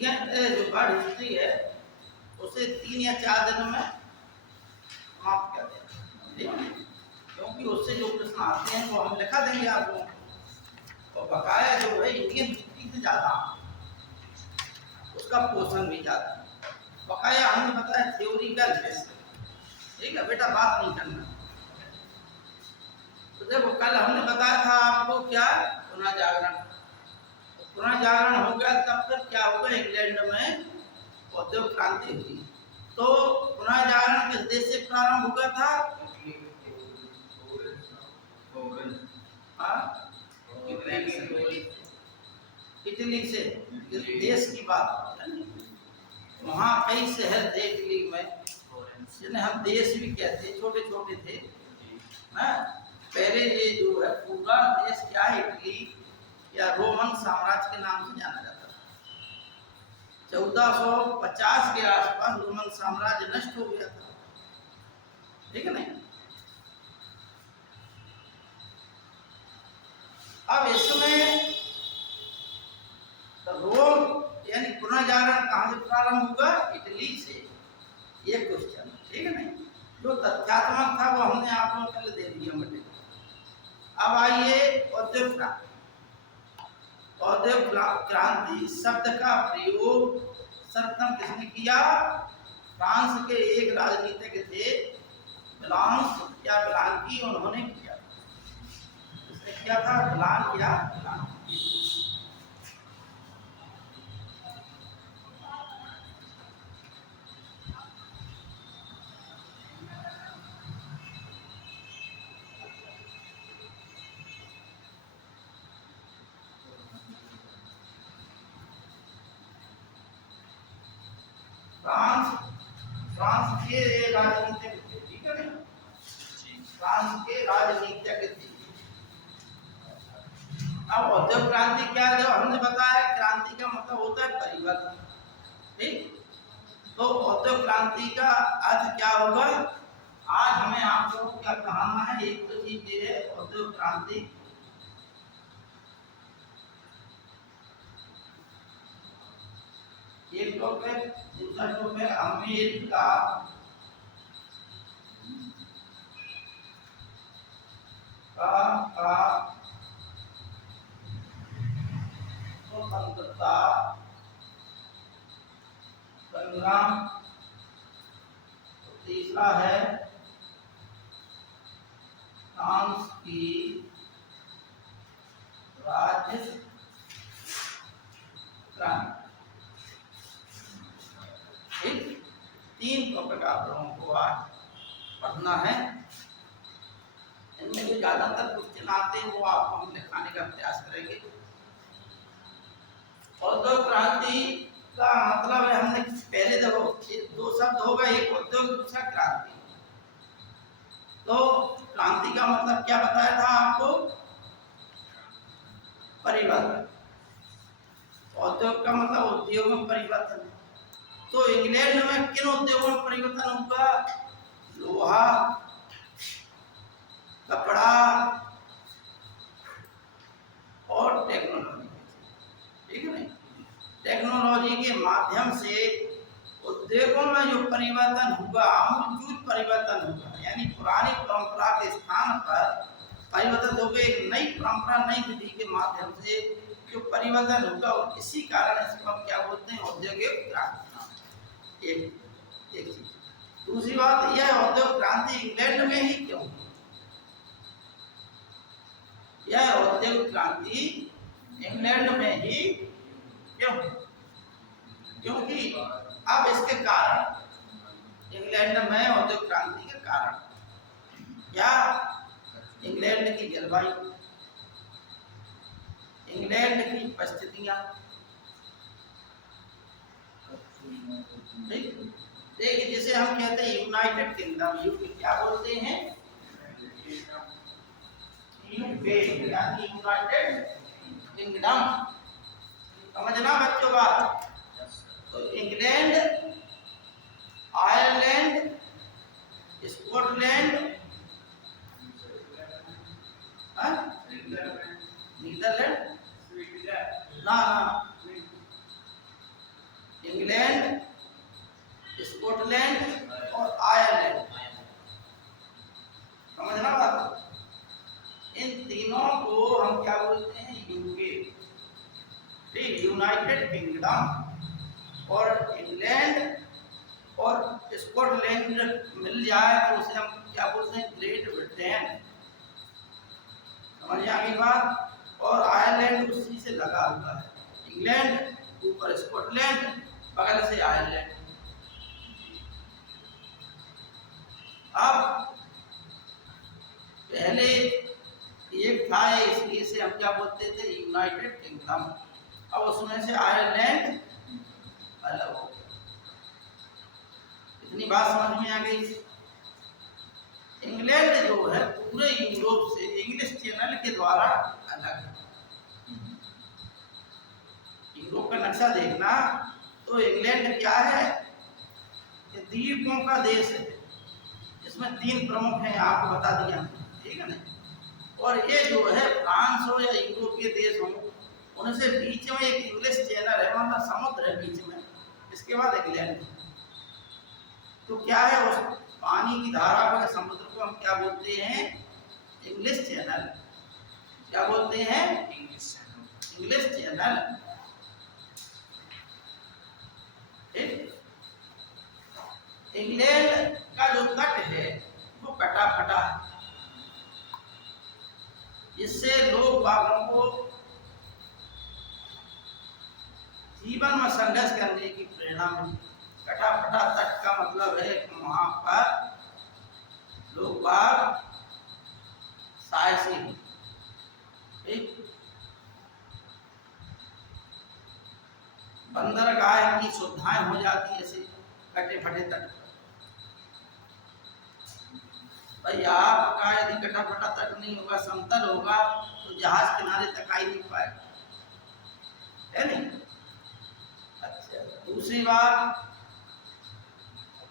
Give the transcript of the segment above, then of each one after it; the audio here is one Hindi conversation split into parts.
जो वर्ल्ड हिस्ट्री है उसे 3 या 4 दिन में समाप्त कर दें, क्योंकि उससे जो प्रश्न आते हैं वो हम लिखा देंगे आप लोगों को। और बकाया जो है इंडियन हिस्ट्री से ज़्यादा उसका पोषण भी ज़्यादा। बकाया हमने बताया थ्योरिकल है, ठीक है बेटा, बात नहीं करना। तो देखो कल हमने बताया था आपको क्या, पुनर्जागरण। पुनर्जागरण हो गया तब फिर क्या होगा, इंग्लैंड में औद्योगिक क्रांति हुई। तो पुनर्जागरण किस देश से प्रारंभ हुआ था? इटली से। इस देश की बात है, वहाँ कई शहर थे इटली में जिन्हें हम देश भी कहते हैं, छोटे छोटे थे ना। पहले ये जो है पूरा देश क्या है, इटली या रोमन साम्राज्य के नाम से जाना जाता था। 1450 के आसपास रोमन साम्राज्य नष्ट हो गया था, ठीक है नहीं। अब इसमें रोम यानी पुनर्जागरण कहाँ से प्रारंभ हुआ? इटली से। ये क्वेश्चन, ठीक है नहीं। जो तथ्यात्मक था वो हमने आप लोगों को दे दिया मटे। अब आइए औद्योगिक क्रांति। औद्योगिक क्रांति शब्द का प्रयोग सर्वप्रथम किसने किया? फ्रांस के एक राजनीतिज्ञ थे ब्लांस या ब्लांकी, उन्होंने किया। उसने किया था ब्लांक या ब्लांकी। फ्रांस के राजनीतिज्ञ थे, ठीक है नहीं। फ्रांस के राजनीतिज्ञ थे। अब औद्योगिक क्रांति क्या है? जब हमने बताया क्रांति का मतलब होता है परिवर्तन, ठीक। तो औद्योगिक क्रांति का अर्थ क्या होगा? आज हमें आप लोगों को क्या कहना है? एक तो चीज ये है औद्योगिक क्रांति, एक टॉपिक, दूसरा टॉपिक अमेरिका का स्वतंत्रता संग्राम। तीसरा है फ्रांस की राज्य क्रांति। ठीक, 3 टॉपिक आप लोगों को आज पढ़ना है। इनमें जो ज्यादातर क्वेश्चन आते हैं वो आपको हम दिखाने का प्रयास करेंगे। औद्योगिक क्रांति का मतलब है, हमने पहले देखो 2 शब्द होगा, एक औद्योगिक दूसरा क्रांति। तो क्रांति का मतलब क्या बताया था आपको? परिवर्तन। औद्योगिक का मतलब उद्योग में परिवर्तन। तो इंग्लैंड में किन उद्योगों में परिवर्तन हुआ? लोहा, कपड़ा और टेक्नोलॉजी, ठीक है नहीं। टेक्नोलॉजी के माध्यम से उद्योगों में जो परिवर्तन हुआ, आमूल परिवर्तन हुआ, यानी पुरानी परंपरा के स्थान पर परिवर्तन हो गया। एक नई परंपरा, नई विधि के माध्यम से जो परिवर्तन होगा, और इसी कारण इसको हम क्या बोलते हैं? औद्योगिक क्रांति। एक चीज। दूसरी बात यह, औद्योगिक क्रांति इंग्लैंड में ही क्यों? यह औद्योगिक क्रांति इंग्लैंड में ही क्यों? क्योंकि अब इसके कारण, इंग्लैंड में औद्योगिक क्रांति के कारण क्या? इंग्लैंड की जलवायु, इंग्लैंड की परिस्थितियां, देखिए जिसे हम कहते हैं यूनाइटेड किंगडम, क्या बोलते हैं? यूके यानी यूनाइटेड किंगडम। समझना बच्चों बात। तो इंग्लैंड, आयरलैंड, स्कॉटलैंड, नीदरलैंड, ना यूनाइटेड किंगडम और इंग्लैंड और स्कॉटलैंड मिल जाए तो उसे हम क्या बोलते हैं, ग्रेट ब्रिटेन। समझ आ गई बात। और आयरलैंड उसी से लगा हुआ है, इंग्लैंड ऊपर स्कॉटलैंड, बगल से आयरलैंड। अब पहले एक था, इसलिए से हम क्या बोलते थे, यूनाइटेड किंगडम। अब उसमें से आयरलैंड अलग हो गया। इतनी बात समझ में आ गई। इंग्लैंड जो है पूरे यूरोप से इंग्लिश चैनल के द्वारा अलग है। यूरोप का नक्शा देखना तो इंग्लैंड क्या है, ये द्वीपों का देश है। इसमें 3 प्रमुख हैं, आपको बता दिया, ठीक है ना। और ये जो है फ्रांस हो या यूरोपीय देश हो, उनसे बीच में एक इंग्लिश चैनल है, मतलब समुद्र है बीच में, इसके बाद इंग्लैंड। तो क्या है, उस पानी की धारा पर समुद्र को हम क्या बोलते हैं, इंग्लिश चैनल। क्या बोलते हैं, इंग्लिश चैनल। इंग्लैंड का जो तट है वो कटा फटा है, इससे लोग बागों को जीवन में संघर्ष करने की प्रेरणा मिली। कटा फटा तट का मतलब है वहां पर लोग बाग साहसी, ठीक, बंदरगाह की सुविधाएं हो जाती है ऐसे कटे फटे तट पर। भाई आपका यदि कटा फटा तट नहीं होगा, समतल होगा, तो जहाज किनारे तक आ ही नहीं पाएगा, है नहीं। अच्छा, दूसरी बात,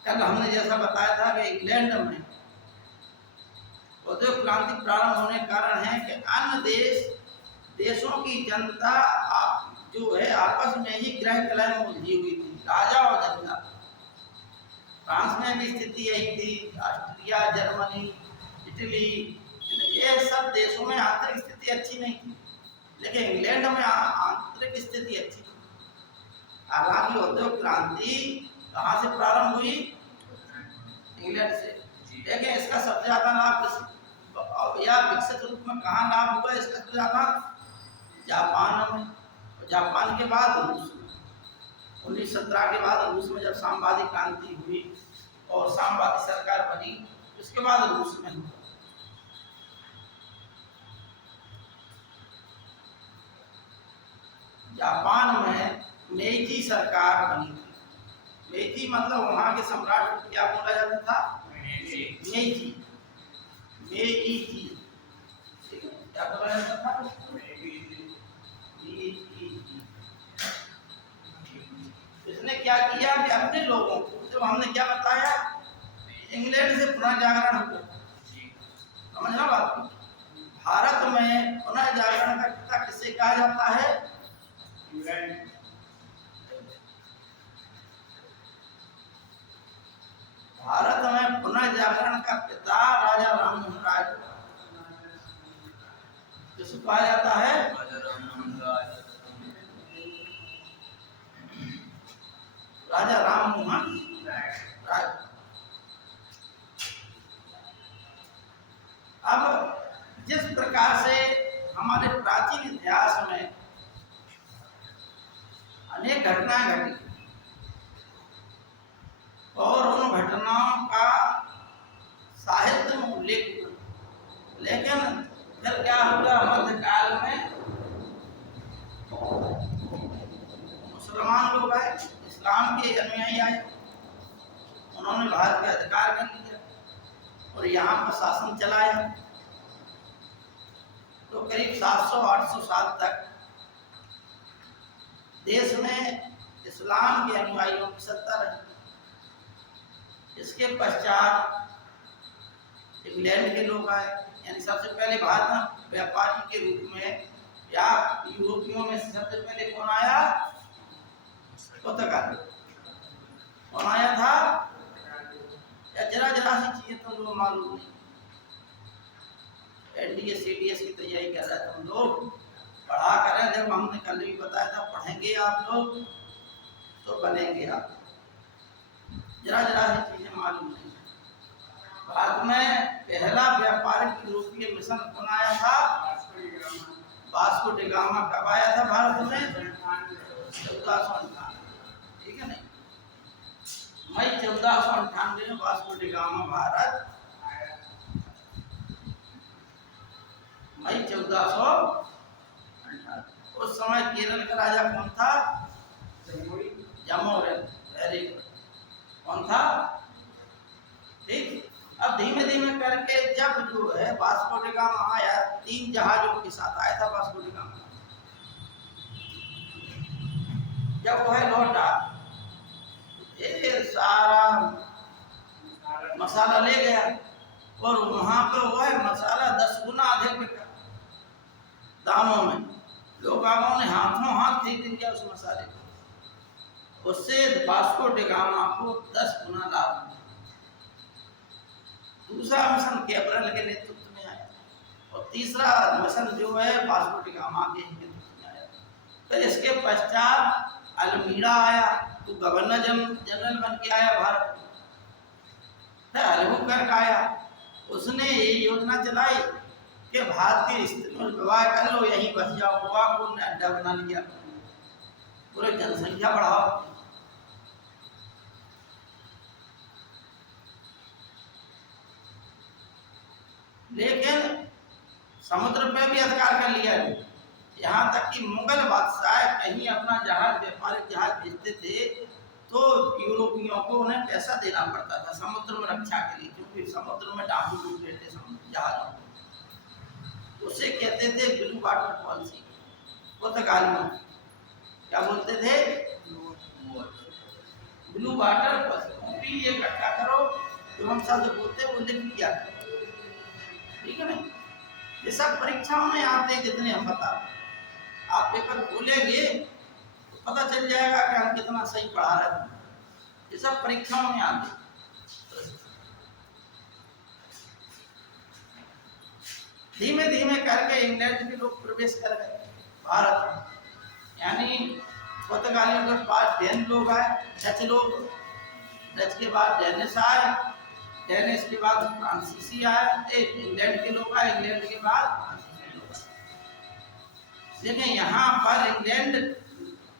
कल हमने जैसा बताया था कि इंग्लैंड में औद्योगिक क्रांति प्रारंभ होने के कारण है कि अन्य देशों की जनता जो है आपस में ही ग्रह कलह में उलझी हुई थी, राजा और जनता। फ्रांस में भी स्थिति यही थी, ऑस्ट्रिया, जर्मनी, इटली, ये सब देशों में आंतरिक स्थिति अच्छी नहीं थी, लेकिन इंग्लैंड में आंतरिक स्थिति अच्छी थी। हालांकि औद्योगिक क्रांति कहाँ से प्रारंभ हुई, इंग्लैंड से, लेकिन इसका सबसे ज्यादा लाभ या विकसित रूप में कहाँ लाभ हुआ, इसका सबसे ज्यादा जापान में। जापान के बाद रूस में, 1917 के बाद रूस में जब साम्यवादी क्रांति हुई और साम्यवादी सरकार बनी, उसके बाद रूस में हुआ। जापान में मेइजी सरकार बनी थी। मेइजी मतलब वहां के सम्राट को क्या बोला जाता था, मेइजी, मेइजी, क्या बोला जाता था, इसने क्या किया कि अपने लोगों को, जब हमने क्या बताया, इंग्लैंड से पुनर्जागरण हुआ, समझना बात। भारत में पुनर्जागरण का पिता किसे कहा जाता है, इंग्लैंड। भारत में पुनर्जागरण का पिता राजा राममोहन राय, किसे कहा जाता है, राजा राममोहन राय। अब जिस प्रकार से हमारे प्राचीन इतिहास में अनेक घटनाएं घटी और उन घटनाओं का साहित्य में उल्लेख हुआ, लेकिन फिर क्या हुआ, मध्यकाल में मुसलमान लोग आए, इस्लाम के अनुयायी आए, उन्होंने भारत पे अधिकार कर लिया और यहाँ पर शासन चलाया। तो करीब 700-800 साल तक देश में इस्लाम के अनुयायियों की सत्ता रही। इसके पश्चात इंग्लैंड के लोग आए, यानी सबसे पहले भारत में व्यापारी के रूप में या यूरोपियों में सबसे पहले कौन आया, पुर्तगाल। कौन आया था, या जरा सी चीजें तो लोग मालूम नहीं, एनडीए सीडीएस की तैयारी कर रहे थे हम लोग, पढ़ा करें। जब हमने कल भी बताया था, पढ़ेंगे आप लोग तो बनेंगे आप। जरा जरा ही चीजें मालूम नहीं। भारत में पहला व्यापारिक यूरोपीय मिशन कौन आया था? Vasco da gamma. कब आया था भारत में? 1498। ठीक है नहीं, मई 1498 में वास्को डी गामा भारत, मई 1498। उस समय केरल का राजा कौन था? जमोरिन। Very good. कौन था? ठीक। अब धीमे धीमे करके जब जो है वास्को डी गामा आया, 3 जहाजों के साथ आया था वास्को डी गामा। जब वो है लौटा, ये सारा मसाला ले गया और वहां पे वो है मसाला 10 गुना अधिक बिका दामों में। लोगों ने हाथों हाथ खरीद लिया उस मसाले को। उससे वास्को डी गामा को 10 गुना लाभ मिला। दूसरा मिशन कैब्रल के नेतृत्व में आया और तीसरा मिशन जो है वास्को डी गामा के नेतृत्व में आया। फिर इसके पश्चात अल्मीड़ा आया, तो गवर्नर जनरल बन के आया भारत में। फिर अल्बुकर्क आया, उसने ये योजना चलाई कि भारतीय स्त्रियों से विवाह कर लो, यहीं बस जाओ। गोवा को अड्डा बना लिया, पूरे जनसंख्या बढ़ाओ। लेकिन समुद्र पे भी अधिकार कर लिया। यहाँ तक कि मुगल बादशाह कहीं अपना जहाज, व्यापारिक जहाज भेजते थे तो यूरोपियों को उन्हें पैसा देना पड़ता था समुद्र में रक्षा के लिए, क्योंकि समुद्र में डाकू लूट लेते समुद्र जहाजों। उसे कहते थे ब्लू वाटर पॉलिसी। पुर्तगाली में क्या बोलते थे? Blue water policy. ये इकट्ठा करो, जो हम शब्द बोलते वो लिख लिया करो। ठीक है ना? ये सब परीक्षाओं में आते हैं, जितने हम बता। आप पेपर खोलेंगे तो पता चल जाएगा कि हम कितना सही पढ़ा रहे थे। ये सब परीक्षाओं में आते। धीमे धीमे करके इंग्लैंड के लोग प्रवेश कर गए भारत में। यानी पुर्तगालियों के पास डेन लोग आए, डच लोग, डच के बाद डेनिश आए, डेनिश के बाद फ्रांसीसी आए, इंग्लैंड के लोग आए, इंग्लैंड के बाद फ्रांसीसी लोग आए। लेकिन यहाँ पर इंग्लैंड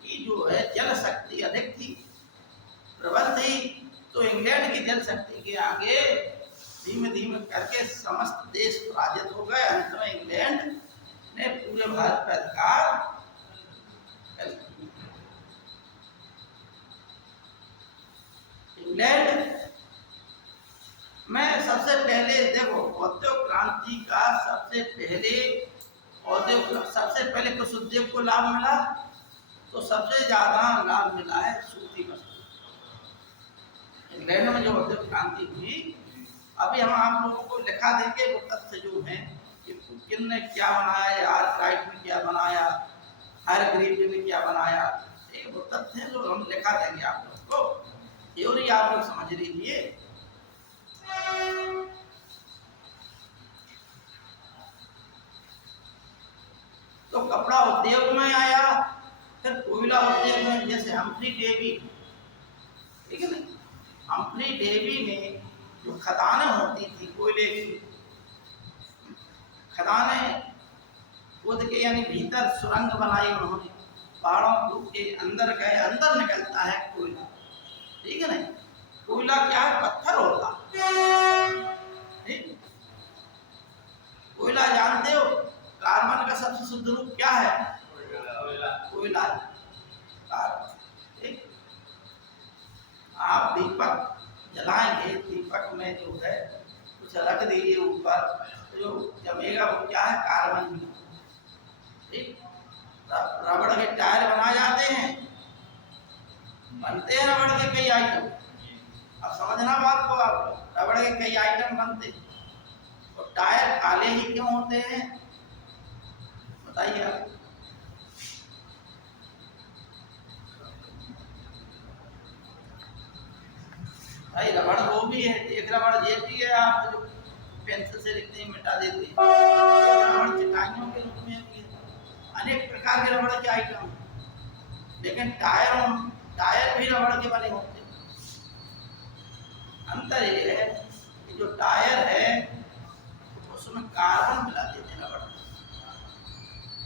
की जो है जल शक्ति अधिक थी, प्रबल थी, तो इंग्लैंड की जल शक्ति के आगे धीमे धीमे करके समस्त देश पराजित हो गए। अंत में इंग्लैंड ने पूरे भारत पर अधिकार कर लिया। इंग्लैंड में सबसे पहले देखो, औद्योगिक क्रांति का सबसे पहले कुछ उद्योग को लाभ मिला, तो सबसे ज्यादा लाभ मिला है सूती वस्त्र। इंग्लैंड में जो औद्योगिक क्रांति हुई, अभी हम आप लोगों को लिखा देंगे वो तथ्य जो है कि किन ने क्या बनाया, आर्कराइट ने क्या बनाया, हारग्रीव ने क्या बनाया, एक वो तथ्य जो हम लिखा देंगे आप लोग को। थ्योरी आप लोग समझ लीजिए। तो कपड़ा उद्योग में आया, फिर कोयला उद्योग में, जैसे हम्फ्री डेवी, ठीक है ना? हम्फ्री डेवी ने जो खदानें होती थी कोयले की, खदानें खोद के यानी भीतर सुरंग बनाई उन्होंने, पहाड़ों के अंदर गए, अंदर निकलता है कोयला। ठीक है ना? कोयला क्या है? पत्थर होता। ठीक, कोयला जानते हो कार्बन का सबसे शुद्ध रूप क्या है? कोयला। ठीक, आप दीपक जलाएंगे, दीपक में जो है कुछ रख दीजिए ऊपर, जो जमेगा वो क्या है? कार्बन। ठीक, रबड़ के टायर बनाए जाते हैं, बनते हैं रबड़ के कई आइटम। अब समझना बात को, आप रबड़ के कई आइटम बनते हैं, और टायर काले ही क्यों होते हैं बताइए आप? भाई रबड़ वो भी है, एक रबड़ ये भी है, आप जो पेंसिल से लिखते हैं मिटा देते हैं, रबड़ चटाइयों के रूप में भी है। अनेक प्रकार के रबड़ के आइटम हैं, लेकिन टायर भी रबड़ के बने होते हैं। अंतर ये है कि जो टायर है उसमें कार्बन मिला देते हैं रबड़,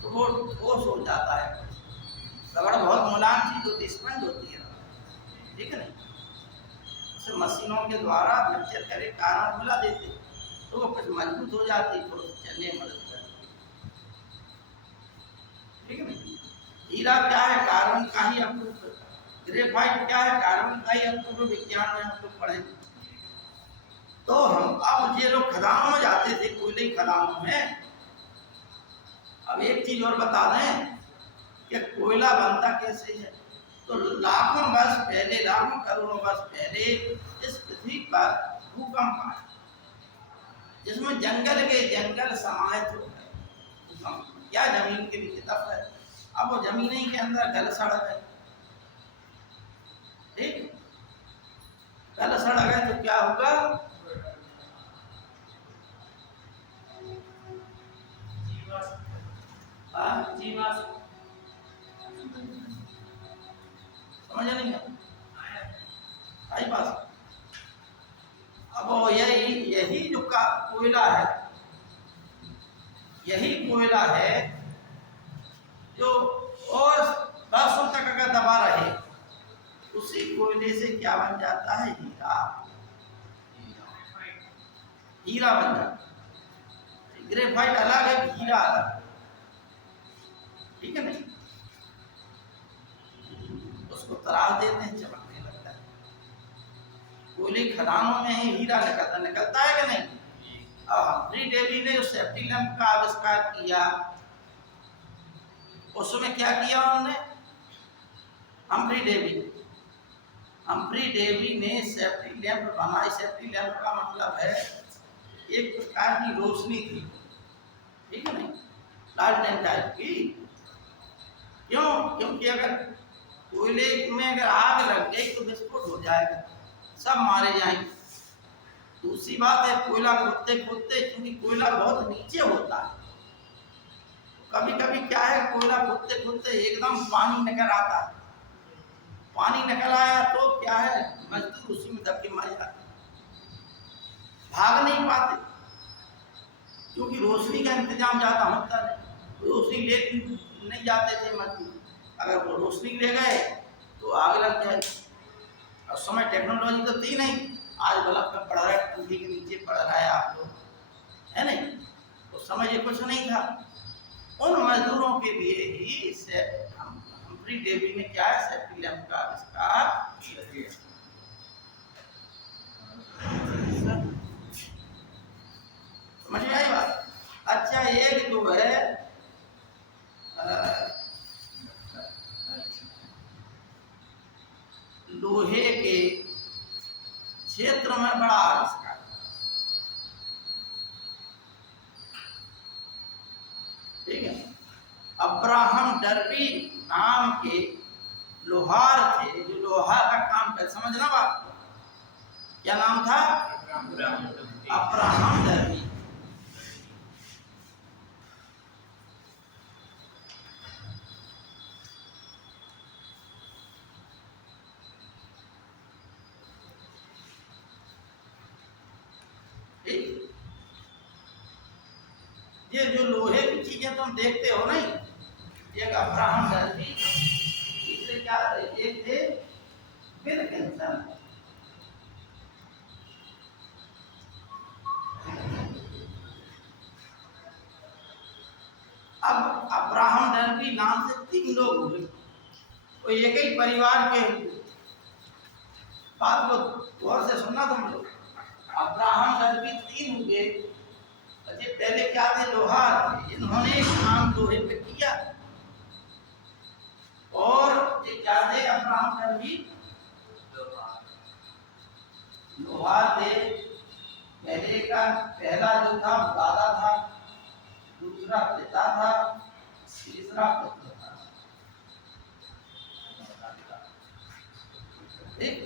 तो वो ठोस हो जाता है। रबड़ बहुत मुलायम चीज होती है, स्पंज होती है, ठीक है ना। उसे मशीनों के द्वारा मिक्सचर करके कार्बन मिला देते, तो वो कुछ मजबूत हो जाती है, थोड़ा चलने में मदद करती है, ठीक है ना। हीरा क्या है? कार्बन का ही अपूर्व। ग्रेफाइट क्या है? कार्बन का ही अपूर्व। विज्ञान में हम लोग पढ़े। तो हम अब ये लोग खदानों में जाते थे, कोयले की खदानों में। अब एक चीज और बता दें कि कोयला बनता कैसे है। तो लाखों वर्ष पहले, लाखों करोड़ों वर्ष पहले इस पृथ्वी पर भूकंप आया, जिसमें जंगल के जंगल समाहित हो गए। भूकंप क्या जमीन के नीचे दब है, अब वो जमीन के अंदर गल सड़ गए, ठीक। गल सड़ गए तो क्या होगा? समझ नहीं आई बात। अब यही जो कोयला है, यही कोयला है जो और बरसों तक अगर दबा रहे, उसी कोयले से क्या बन जाता है? हीरा। हीरा बन जाता है। ग्रेफाइट अलग है, हीरा अलग, ठीक है ना। उसको तराश देते हैं, चमकने लगता है। कोयले खदानों में ही हीरा निकलता है कि नहीं। अब हम्फ्री डेवी ने उस सेफ्टी लैंप का आविष्कार किया, उसमें क्या किया उन्होंने? हम्फ्री डेवी ने सेफ्टी लैंप बनाई। सेफ्टी लैंप का मतलब है एक प्रकार की रोशनी थी, ठीक है ना, लालटेन टाइप की। क्यों? क्योंकि अगर कोयले में अगर आग लग गई तो विस्फोट हो जाएगा, सब मारे जाएंगे। दूसरी बात है, कोयला खोदते खोदते, क्योंकि कोयला बहुत नीचे होता है, कभी कभी क्या है, कोयला खोदते खोदते एकदम पानी निकल आता है। पानी निकल आया तो क्या है, मजदूर उसी में दबके मर जाते, भाग नहीं पाते, क्योंकि रोशनी का इंतजाम ज्यादा होता नहीं। रोशनी ले नहीं जाते थे मजदूर, अगर वो रोशनी ले गए तो आग लग जाएगी। और समय टेक्नोलॉजी तो थी नहीं, आज बल्ब में पड़ रहा है, टूटी के नीचे पड़ रहा है, आप लोग है नहीं, तो समय ये कुछ नहीं था। उन मजदूरों के लिए ही हम्फ्री डेवी ने क्या है, सेफ्टी लैंप का आविष्कार किया। समझ में आई बात? अच्छा, एक जो है लोहे के क्षेत्र में बड़ा आविष्कार, ठीक है। अब्राहम डर्बी नाम के लोहार थे, जो लोहा का काम कर, समझना बात को, क्या नाम था? Abraham Darby. ये जो लोहे की चीजें तुम देखते हो नहीं, एक अब्राहम डर्बी, इससे क्या, एक थे विल्किंसन। अब अब्राहम डर्बी नाम से 3 लोग हुए, वो एक ही परिवार के हुए। बात को गौर से सुनना तुम लोग। अब्राहम डर्बी 3 हुए। ये पहले क्या थे? लोहार। इन्होंने काम लोहे पे किया। और ये क्या थे? अब्राहम डर्बी लोहार थे। पहला जो था दादा था, दूसरा पिता था, तीसरा पुत्र था, ठीक।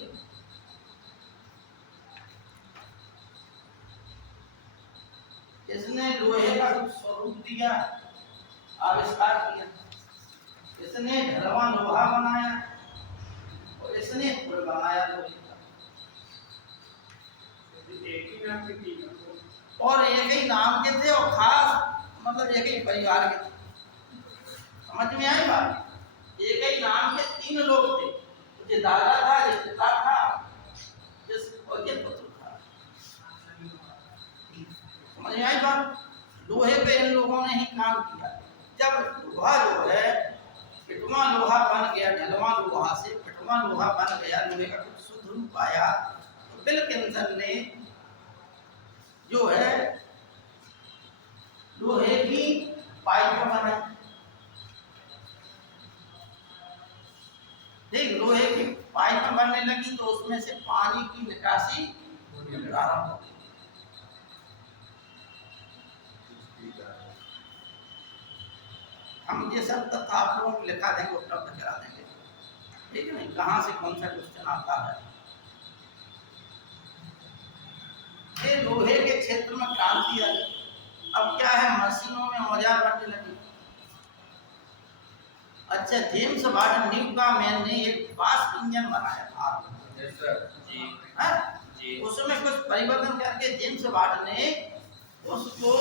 इसने लोहे का स्वरूप दिया, आविष्कार किया, इसने ढलवां लोहा बनाया और इसने पुल बनाया लोहे का। और एक ही नाम के थे और खास मतलब एक ही परिवार के थे। समझ में आई बात? एक ही नाम के 3 लोग थे, जो दादा था, जो पिता था, और ये पुत्र था। समझ में आई बात? लोहे पे इन लोगों ने ही काम किया। जब लोहा जो है पिटवा लोहा बन गया, ढलवा लोहा से पिटवा लोहा बन गया, लोहे का कुछ शुद्ध रूप आया, तो विल्किंसन ने जो है लोहे की पाइप बनाई। देख, लोहे की पाइप बनने लगी तो उसमें से पानी की निकासी प्रारंभ हो गई। हम ये सब तथ्य आप लोगों को लिखा देंगे, उपलब्ध करा देंगे, ठीक है नहीं? कहाँ से कौन सा क्वेश्चन आता है। ये लोहे के क्षेत्र में क्रांति आई। अब क्या है, मशीनों में औजार बनने लगे। अच्छा, जेम्स वाट न्यूटन ने एक वाष्प इंजन बनाया था, उसमें कुछ परिवर्तन करके जेम्स वाट ने उसको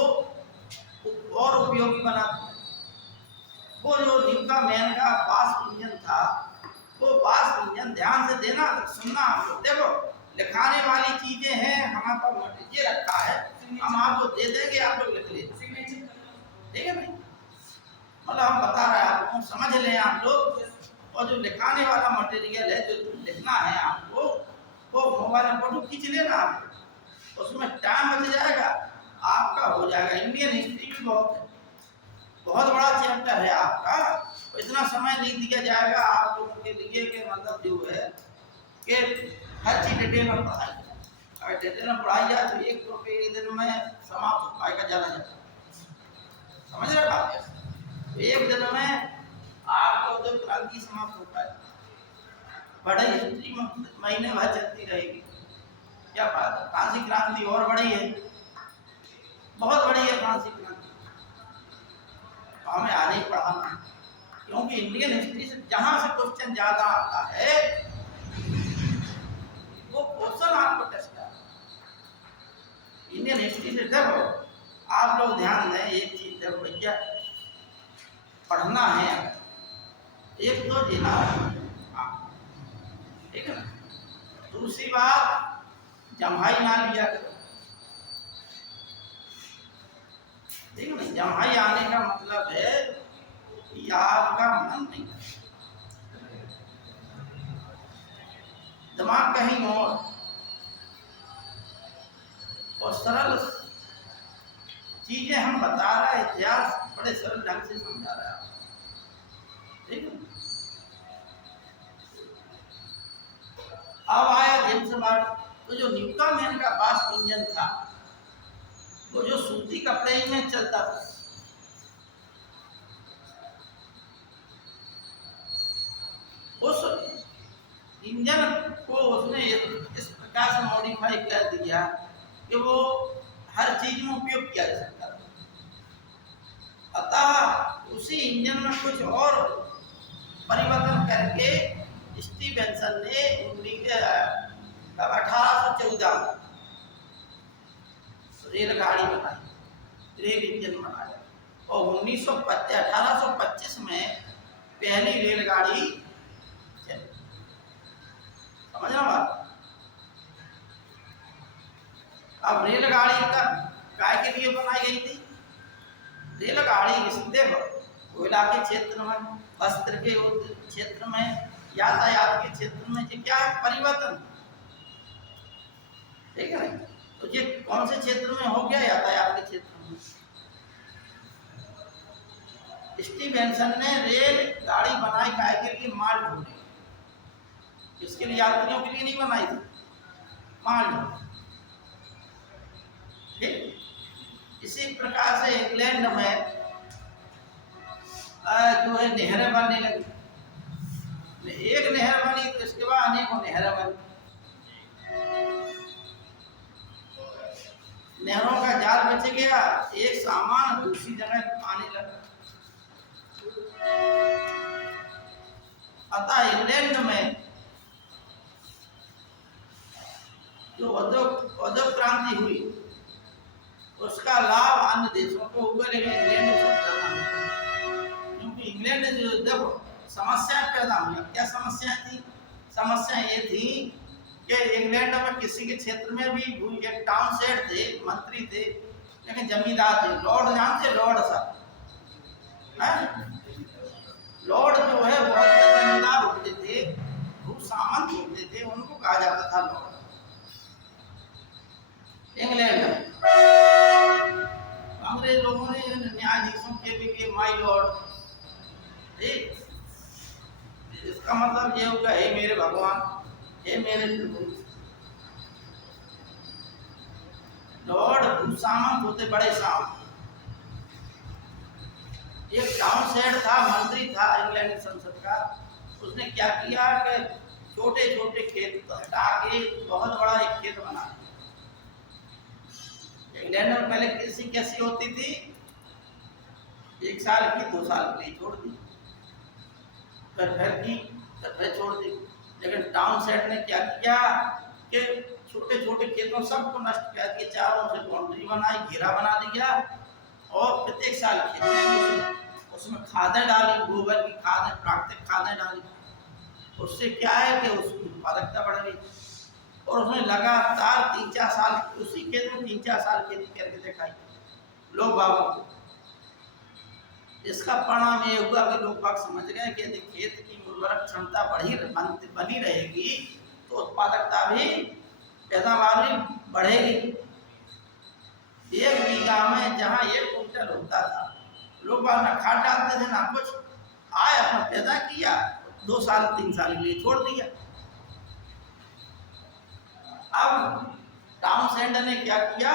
और उपयोगी बना दिया। वो जो न्यूटन का वाष्प इंजन था, वो वाष्प इंजन, ध्यान से देना, सुनना आप लोग। देखो, लिखाने वाली चीजें हैं, हमारे पास मटेरियल रखा है, हम आपको दे देंगे, आप लोग लिख लीजिए, ठीक है भाई? मतलब हम बता रहे हैं आपको, समझ लें आप लोग। और जो लिखाने वाला मटेरियल है, जो लिखना है आपको, वो मोबाइल में फोटो खींच लेना आप, उसमें टाइम बच जाएगा, आपका हो जाएगा। इंडियन हिस्ट्री भी बहुत बड़ा चैप्टर है आपका, तो इतना समय नहीं दिया जाएगा आप लोगों के लिए कि मतलब जो है कि हर चीज डिटेल में पढ़ाई जाए। अगर डिटेल में पढ़ाई जाए तो एक टॉपिक दिन में समाप्त हो पाएगा, ज़्यादा ज़्यादा। समझ रहे बात? एक दिन में आपको जो क्रांति समाप्त हो पाए, बड़ी हिस्ट्री महीने भर चलती रहेगी। क्या बात है, फ्रांसी क्रांति और बड़ी है, बहुत बड़ी है फ्रांसी क्रांति। हमें आगे पढ़ाना, क्योंकि इंडियन हिस्ट्री से जहां से क्वेश्चन ज्यादा आता है वो क्वेश्चन आपको टेस्ट करता है। इंडियन हिस्ट्री से देखो, आप लोग ध्यान दें एक चीज, देखो भैया, पढ़ना है एक तो जिला, ठीक है ना? दूसरी बात, जम्हाई ना लिया करो, ठीक है ना? जम्हाई आने का मतलब है कि आपका मन नहीं, दिमाग कहीं और सरल चीजें हम बता रहे हैं, इतिहास बड़े सरल ढंग से समझा रहा है, ठीक है? अब आया जेम्स वाट। तो जो न्यूटन का वाष्प इंजन था, वो जो सूती कपड़े में चलता था, उस इंजन को उसने इस प्रकार से मॉडिफाई कर दिया कि वो हर चीज में उपयोग किया जा सकता था। अतः उसी इंजन में कुछ और परिवर्तन करके स्टीवेंसन ने 1814 रेलगाड़ी बनाई, रेल इंजन बनाया, और 1825 में पहली रेलगाड़ी चली। समझना बात? अब रेलगाड़ी का काय के लिए बनाई गई थी? रेलगाड़ी देखो, कोयला के क्षेत्र में, वस्त्र के क्षेत्र में, यातायात के क्षेत्र में ये क्या है, परिवर्तन, ठीक है ना? तो ये कौन से क्षेत्र में हो गया? यातायात के क्षेत्र में। स्टीवेंसन ने रेल गाड़ी बनाई काय के लिए? माल ढोने। किसके लिए? यात्रियों के लिए नहीं बनाई थी, माल ढोने, ठीक? इसी प्रकार से इंग्लैंड में जो है नहरें बनने लगी। एक नहर बनी तो इसके बाद अनेकों नहरें बनी। नहरों का जाल बच गया, एक सामान दूसरी जगह आने लगा। अतः इंग्लैंड में जो औद्योगिक क्रांति हुई उसका लाभ अन्य देशों को हुआ, लेकिन इंग्लैंड को सबसे ज्यादा हुआ। क्योंकि इंग्लैंड जो देखो समस्याएं पैदा हुई। क्या समस्याएं थी? समस्या ये थी कि इंग्लैंड में किसी के क्षेत्र में भी एक टाउन सेट थे, मंत्री थे, लेकिन जमींदार थे। लॉर्ड जानते? लॉर्ड साहब, लॉर्ड जो है बहुत जमींदार होते थे, भू सामंत होते थे, उनको कहा जाता था लॉर्ड। इंग्लैंड में अंग्रेज लोगों ने न्यायाधीशों के भी किए माय लॉर्ड। ठीक, इसका मतलब ये होगा हे मेरे भगवान, हे मेरे प्रभु। लॉर्ड भूसामंत होते, बड़े सामंत। एक टाउन सेट था, मंत्री था इंग्लैंड की संसद का। उसने क्या किया कि छोटे छोटे खेत हटा के बहुत बड़ा एक खेत बना दिया। इंग्लैंड में पहले कृषि कैसी होती थी? 1 साल की, 2 साल के लिए छोड़ दी, फिर की, फिर छोड़ दी। लेकिन टाउन सेट ने क्या किया कि छोटे छोटे खेतों सबको नष्ट कर दिया, चारों से बाउंड्री बनाई, घेरा बना दिया, और प्रत्येक साल खेत उसमें खादें डाली, गोबर की खादें, प्राकृतिक खादें डाली। उससे क्या है कि उसकी उत्पादकता बढ़ गई, और उसने लगातार 3-4 साल उसी खेत में 3-4 साल खेती करके दिखाई लोग बागों को। इसका परिणाम ये हुआ कि लोग बाग समझ गए कि यदि खेत की उर्वरक क्षमता बनी रहेगी तो उत्पादकता भी, पैदावार भी बढ़ेगी। 1 बीघा में जहाँ 1 कुंटल होता था, लोग बाग ना खाद डालते थे ना कुछ, आए अपना पैदा किया, 2 साल 3 साल के लिए छोड़ दिया। अब टाउन सेट ने क्या किया?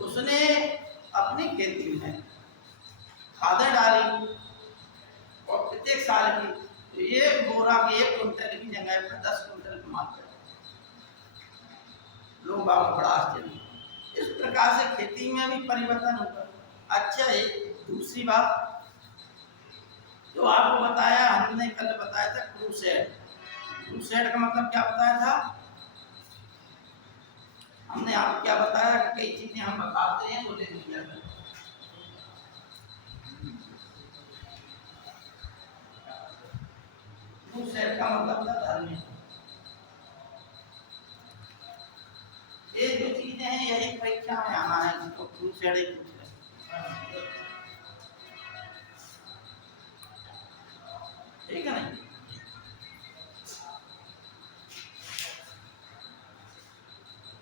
उसने अपनी खेती में खादें डाली, और प्रत्येक साल की 1 बोरा की 1 कुंटल की जगह पर 10 कुंटल की मात्रा। लोग बाबा बड़ा आश्चर्य। इस प्रकार से खेती में भी परिवर्तन होगा। अच्छा, एक दूसरी बात जो आपको बताया, हमने कल बताया था क्रूसेड। क्रूसेड का मतलब क्या बताया था हमने? आपको क्या बताया कि कई चीजें हम बताते हैं वो ले लिया था। क्रूसेड का मतलब था धर्म। ये जो चीजें हैं यही परीक्षा में आना है, तो क्रूसेड ही पूछ रहे, ठीक है नहीं?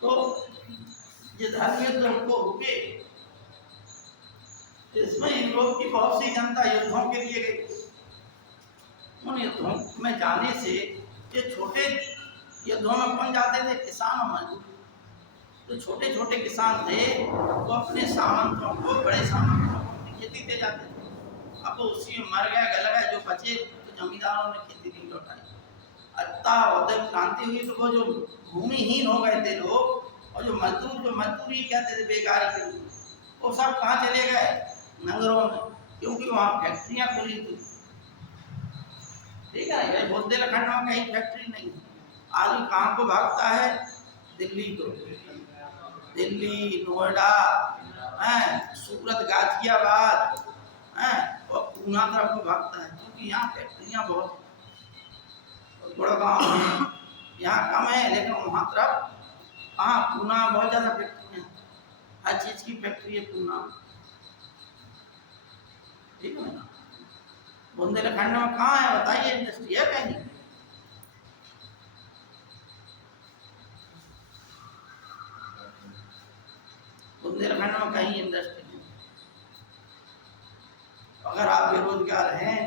तो ये धर्म युद्ध हमको हुए, इसमें यूरोप की बहुत सी जनता युद्धों के लिए गई। उन युद्धों में जाने से ये छोटे युद्धों में कौन जाते थे? किसान और मजदूर। तो छोटे छोटे किसान थे वो अपने सामंतों को, बड़े सामंतों को खेती दे जाते थे। अब उसी में मर गए, गल गए, जो बचे तो जमींदारों ने खेती नहीं लौटाई। अतः औद्योगिक क्रांति हुई तो वो जो भूमिहीन हो गए थे लोग, और जो मजदूरी कहते थे बेकारी के रूप में, वो सब कहाँ चले गए? नगरों में, क्योंकि वहाँ फैक्ट्रियाँ खुली थी। ठीक है, ये बुंदेलखंड में कहीं फैक्ट्री नहीं। आदमी कहाँ को भागता है? दिल्ली को, दिल्ली, नोएडा, सूरत, गाजियाबाद, और पूना तरफ को भागता है, क्योंकि यहाँ फैक्ट्रियाँ बहुत। गुड़गांव में यहाँ कम है, लेकिन वहाँ तरफ हाँ पूना बहुत ज़्यादा फैक्ट्री है, हर चीज़ की फैक्ट्री है पूना। ठीक है ना? बुंदेलखंड में कहाँ है बताइए? इंडस्ट्री है कहीं? बुंदेलखंड में कहीं इंडस्ट्री नहीं। अगर आप बेरोजगार हैं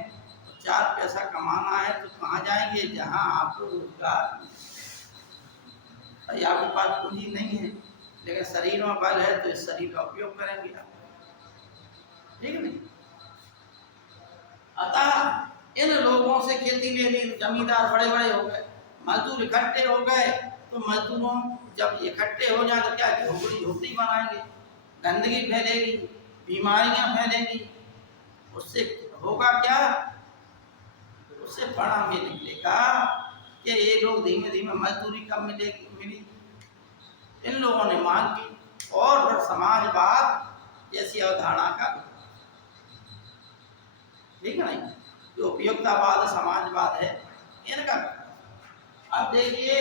तो 4 पैसा कमाना है तो कहाँ जाएंगे? जहाँ आपको रोजगार, आपके पास पूंजी नहीं है लेकिन शरीर में बल है, तो इस शरीर का उपयोग करेंगे आप। ठीक नहीं? अतः इन लोगों से खेती ले ली, जमींदार बड़े बड़े हो गए, मजदूर इकट्ठे हो गए। तो मजदूरों जब इकट्ठे हो जाए तो क्या झोपड़ी बनाएंगे, गंदगी फैलेगी, बीमारियां फैलेंगी। उससे होगा क्या उससे परिणाम ये निकलेगा कि ये लोग धीमे धीमे मजदूरी कम मिली, इन लोगों ने मांग की और फिर समाजवाद जैसी अवधारणा का, ठीक है नहीं, जो उपयोगितावाद समाजवाद है इनका। अब देखिए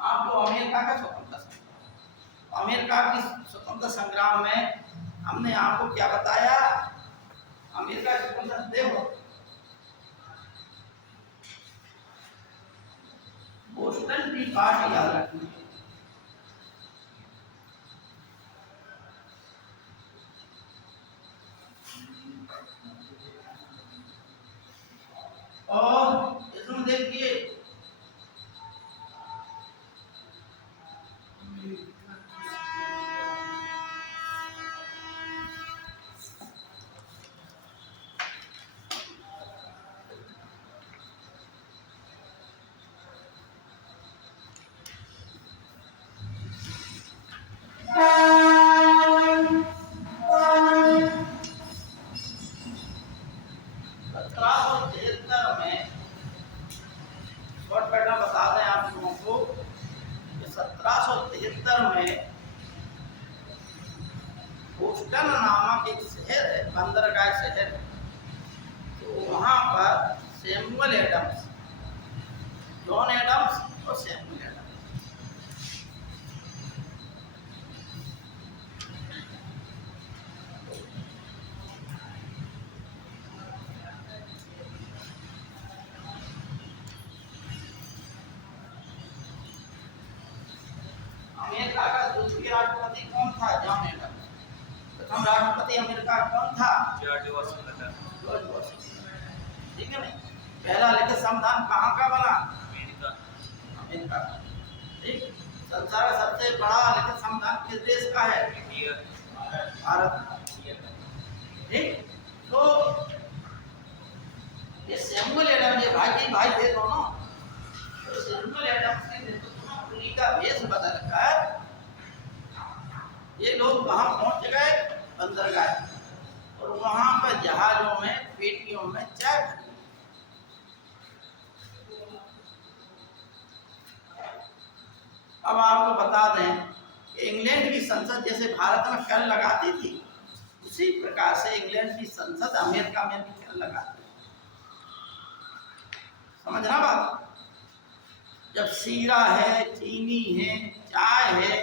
आपको अमेरिका का स्वतंत्रता संग्राम, अमेरिका की स्वतंत्रता संग्राम में हमने आपको क्या बताया, अमेरिका की स्वतंत्रता देखो, बोस्टन टी पार्टी याद रखनी है, और इसमें देखिए बोस्टन नामक एक शहर है, बंदरगाह शहर, तो वहां पर सैमुअल एडम्स, जॉन एडम्स और सैमुअल एडम्स, अमेरिका का दूसरी राष्ट्रपति कौन था, जॉन एडम्स। प्रथम राष्ट्रपति अमेरिका कौन था, जॉर्ज वाशिंगटन, ठीक है नहीं। पहला लिखित संविधान कहाँ का बना, अमेरिका का, ठीक। संसार का सबसे बड़ा लिखित संविधान किस देश का है, भारत, ठीक। तो ये सैमुअल एडम्स, ये भाई थे दोनों, तो सैमुअल एडम्स के नेतृत्व में पुलिस का वेश बदल कर ये लोग कहाँ पहुंच गए, बंदरगाह, और वहां पर जहाजों में पेटियों में चाय भरी। अब आपको बता दें कि इंग्लैंड की संसद जैसे भारत में कर लगाती थी, उसी प्रकार से इंग्लैंड की संसद अमेरिका में भी कर लगाती, समझना बात। जब सीरा है, चीनी है, चाय है,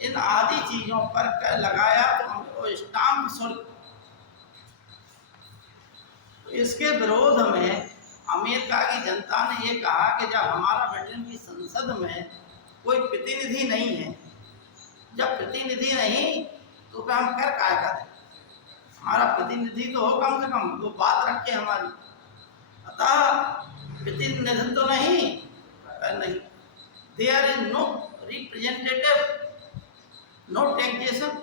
इन आदि चीजों पर कर लगाया तो हमको स्टाम्प शुल्क, तो इसके विरोध में अमेरिका की जनता ने ये कहा कि जब हमारा ब्रिटेन की संसद में कोई प्रतिनिधि नहीं है, जब प्रतिनिधि नहीं तो फिर हम कर क्या करें, हमारा प्रतिनिधि तो हो कम से कम, वो बात रखे हमारी। अतः प्रतिनिधित्व तो नहीं, there is no representative, no taxation,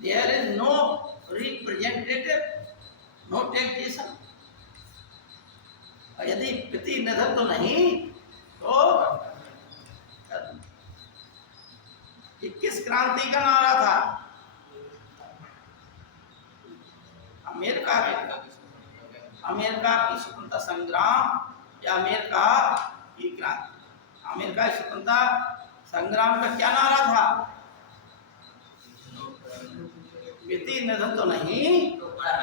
there is no representative, no taxation। यदि प्रतिनिधित्व तो नहीं तो ये किस क्रांति का नारा था, अमेरिका की स्वतंत्रता संग्राम या अमेरिका की क्रांति। अमेरिका की स्वतंत्रता संग्राम का क्या नारा था, प्रतिनिधित्व तो नहीं तो कर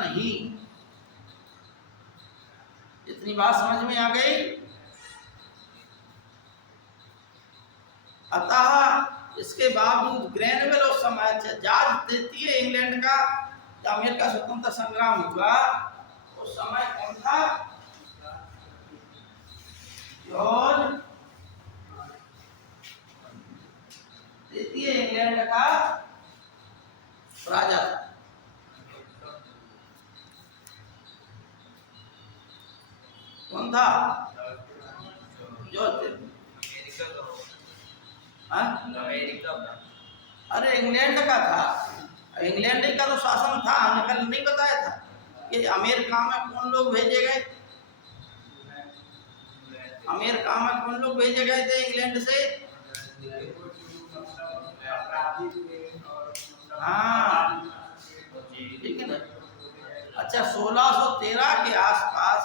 नहीं। इतनी बात समझ में आ गई। अतः इसके बावजूद ग्रेनवेल उस समय जज देती है इंग्लैंड का, जब अमेरिका स्वतंत्रता संग्राम हुआ उस समय कौन था, जॉर्ज तृतीय इंग्लैंड का राजा था। कौन था, जॉर्ज, अमेरिका, अरे इंग्लैंड का था, इंग्लैंड का तो शासन था, हमने कल नहीं बताया था कि अमेरिका में कौन लोग भेजे गए, अमेरिका में कौन लोग भेजे गए थे इंग्लैंड से, हाँ ठीक है ना। अच्छा 1613 के आसपास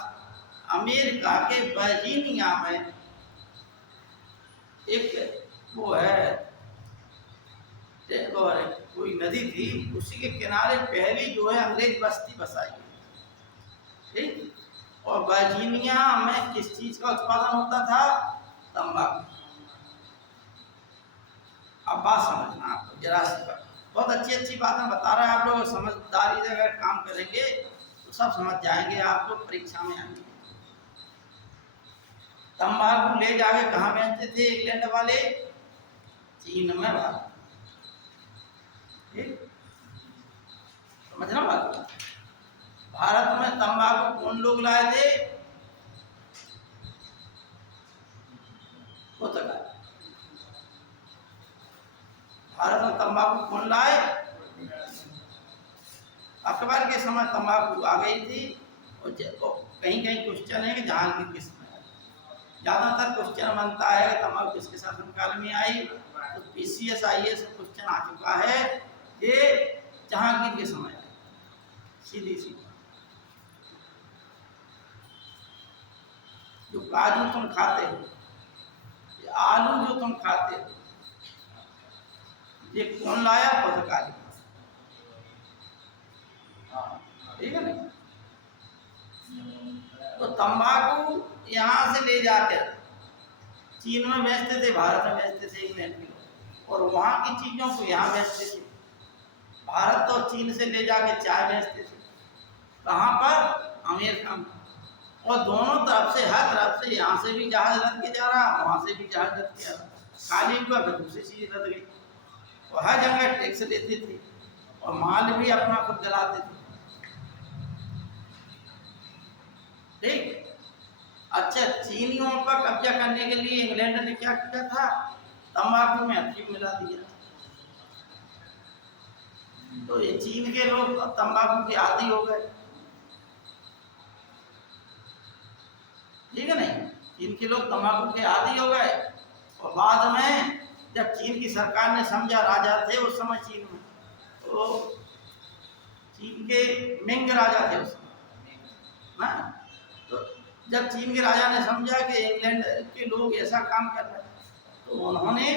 अमेरिका के वर्जीनिया में एक वो है और कोई नदी थी, उसी के किनारे पहली जो है अंग्रेज बस्ती बसाई है, ठीक। और वर्जीनिया में किस चीज का उत्पादन होता था? तंबाकू। अब बात समझना आपको जरा सी बात, बहुत अच्छी अच्छी बातें बता रहा है, आप लोग समझदारी से अगर काम करेंगे तो सब समझ जाएंगे, आप लोग परीक्षा में आएंगे। तंबाकू ले जाके कहाँ बेचते थे इंग्लैंड वाले? चीन में बात, ठीक समझना बात। भारत में तंबाकू कौन लोग लाए थे? भारत में तंबाकू कौन लाए? अकबर के समय तंबाकू आ गई थी। और कहीं कहीं क्वेश्चन है कि जहांगीर किस में, ज्यादातर क्वेश्चन बनता है कि तंबाकू किसके शासनकाल में आई, तो पीसीएस आईएएस क्वेश्चन आ चुका है कि जहांगीर के समय सीधी सी। जो काजू तुम खाते हो, आलू जो तुम खाते हो, ये कौन लाया? पुर्तगाली, ठीक है ना। तो तंबाकू यहाँ से ले जाकर चीन में बेचते थे, भारत में बेचते थे इंग्लैंड में, और वहाँ की चीजों को यहाँ बेचते थे। भारत तो चीन से ले जाके चाय बेचते थे, कहाँ पर? अमेरिका में। और दोनों तरफ से, हर तरफ से, यहाँ से भी जहाज रख के जा रहा, वहाँ से भी जहाज रख के आ रहा, कालीन पर दूसरी चीज रख गई। और हर जगह टैक्स लेते थे और माल भी अपना खुद जलाते थे, ठीक। अच्छा चीनियों पर कब्जा करने के लिए इंग्लैंड ने क्या किया था? तंबाकू में अफीम मिला दिया। तो ये चीन के लोग तंबाकू के आदी हो गए, ठीक है नहीं। चीन के लोग तंबाकू के आदी हो गए। और बाद में जब चीन की सरकार ने समझा, राजा थे उस समय चीन में, तो चीन के मिंग राजा थे उस समय ना, तो जब चीन के राजा ने समझा कि इंग्लैंड के लोग ऐसा काम कर रहे हैं, तो उन्होंने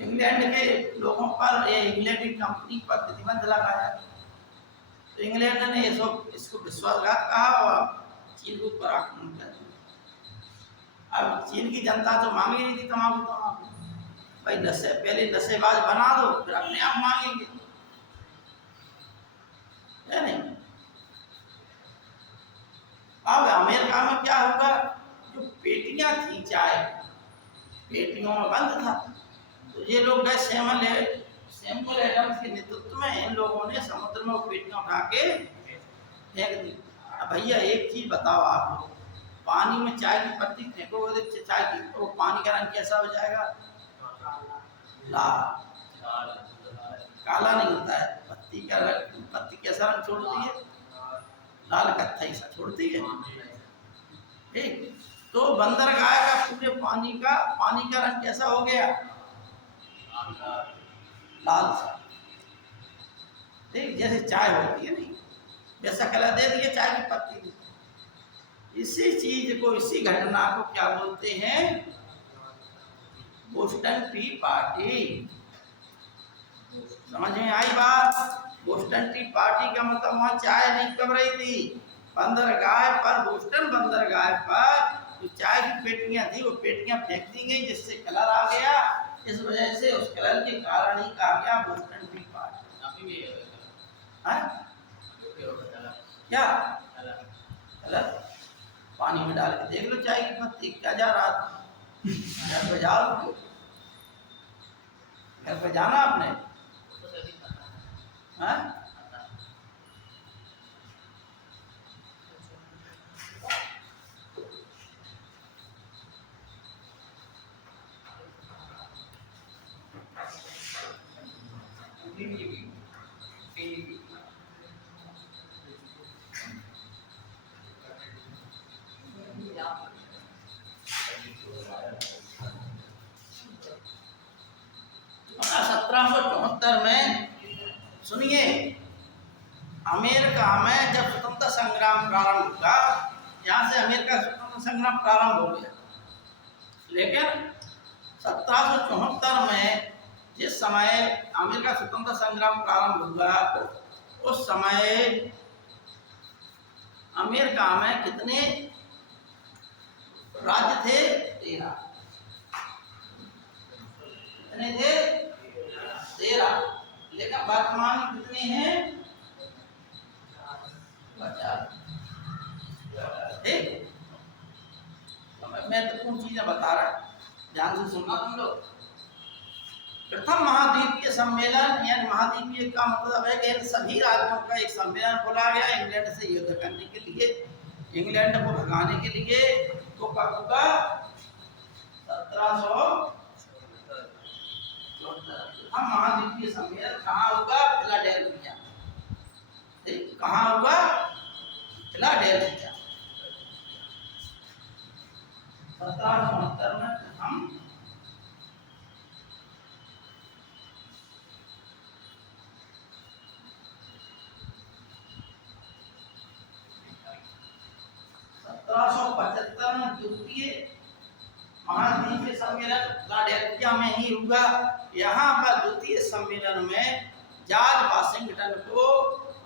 इंग्लैंड के लोगों पर, इंग्लैंड की कंपनी पर प्रतिबंध लगाया। तो इंग्लैंड ने इसको विश्वासघात कहा और चीन के ऊपर आक्रमण कर दिया। अब चीन की जनता तो मांग ही नहीं थी तंबाकू, भाई नशे पहले नशेबाज बना दो, फिर अपने आप मांगेंगे, है नहीं। अब अमेरिका में क्या होगा? जो पेटियां थी चाय, पेटियों में बंद था, तो ये लोग गए सैमुअल एडम्स के नेतृत्व में, इन लोगों ने समुद्र में वो पेटियां उठा के फेंक दी। अब भैया एक चीज बताओ, आप लोग पानी में चाय की पत्ती फेंकोगे तो चाय की तो पानी का रंग कैसा हो जाएगा? लाल, काला नहीं होता है। पत्ती का रंग, पत्ती कैसा रंग छोड़ती है? लाल कत्थई सा छोड़ती है, ठीक। तो बंदरगाह का पूरे पानी का रंग कैसा हो गया? लाल सा, ठीक। जैसे चाय होती है नहीं, वैसा कलर दे दिए चाय की पत्ती में। इसी चीज को, इसी घटना को क्या बोलते हैं? Boston T party. समझ में आई बात? बोस्टन टी पार्टी का मतलब वहां चाय नहीं कब रही थी, बंदरगाह पर, बोस्टन बंदरगाह पर जो चाय की पेटियां थी, वो पेटियां फेंक दी गई, जिससे कलर आ गया। इस वजह से उस कलर के कारण ही कहा गया बोस्टन टी पार्टी। क्या कलर? पानी में डाल के देख लो चाय की पत्ती, क्या जा रहा था? घर पे जाओ, घर पे जाना आपने, हाँ? प्रारंभ हो गया। लेकिन 1774 में जिस समय अमेरिका स्वतंत्र संग्राम प्रारंभ हुआ, उस समय अमेरिका में कितने राज्य थे? 13। कितने थे? 13। लेकिन वर्तमान में कितने हैं? 50। ठीक, मैं तो कुछ चीजें बता रहा, ध्यान से सुनना तुम लोग। प्रथम महाद्वीपीय सम्मेलन, यानी महाद्वीपीय का मतलब है कि सभी राज्यों का एक सम्मेलन खोला गया इंग्लैंड से युद्ध करने के लिए, इंग्लैंड को भगाने के लिए। तो कब होगा? 1774। हम महाद्वीपीय सम्मेलन कहाँ होगा? फिलाडेल्फिया। कहाँ होगा? फिलाडेल्फिया। 1769 में हम द्वितीय महाद्वीपीय सम्मेलन फिलाडेल्फिया में ही हुआ। यहाँ पर द्वितीय सम्मेलन में जॉर्ज वाशिंगटन को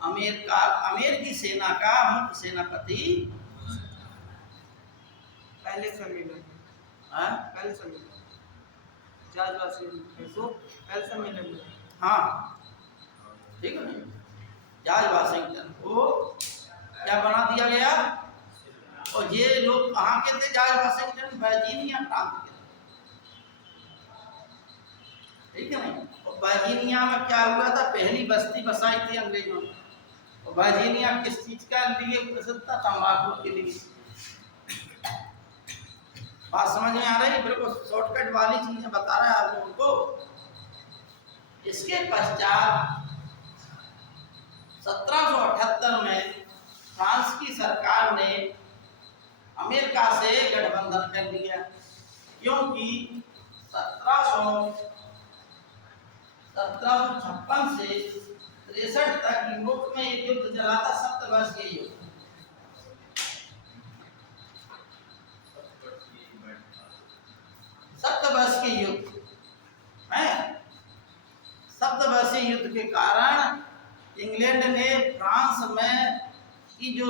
अमेरिकी सेना का मुख्य सेनापति। पहले सम्मेलन, पहले सम्मेलन जॉर्ज वाशिंगटन को पहले सम्मेलन में, हाँ ठीक है, जॉर्ज वाशिंगटन को क्या बना दिया गया? और ये लोग कहाँ के थे? जॉर्ज वाशिंगटन वर्जीनिया प्रांत के, ठीक है नहीं। और वर्जीनिया में क्या हुआ था? पहली बस्ती बसाई थी अंग्रेजों ने। और वर्जीनिया किस चीज का लिए प्रसिद्ध था? तंबाकू के लिए। बात समझ में आ रही? बिल्कुल शॉर्टकट वाली चीजें बता रहा है आप लोगों को। इसके पश्चात 1778 में फ्रांस की सरकार ने अमेरिका से गठबंधन कर लिया, क्योंकि 1756 से 63 तक यूरोप में एक युद्ध चला था, सप्तवर्ष के युद्ध। सप्तवर्ष के युद्ध है। सप्तवर्षीय युद्ध के कारण इंग्लैंड ने फ्रांस में की जो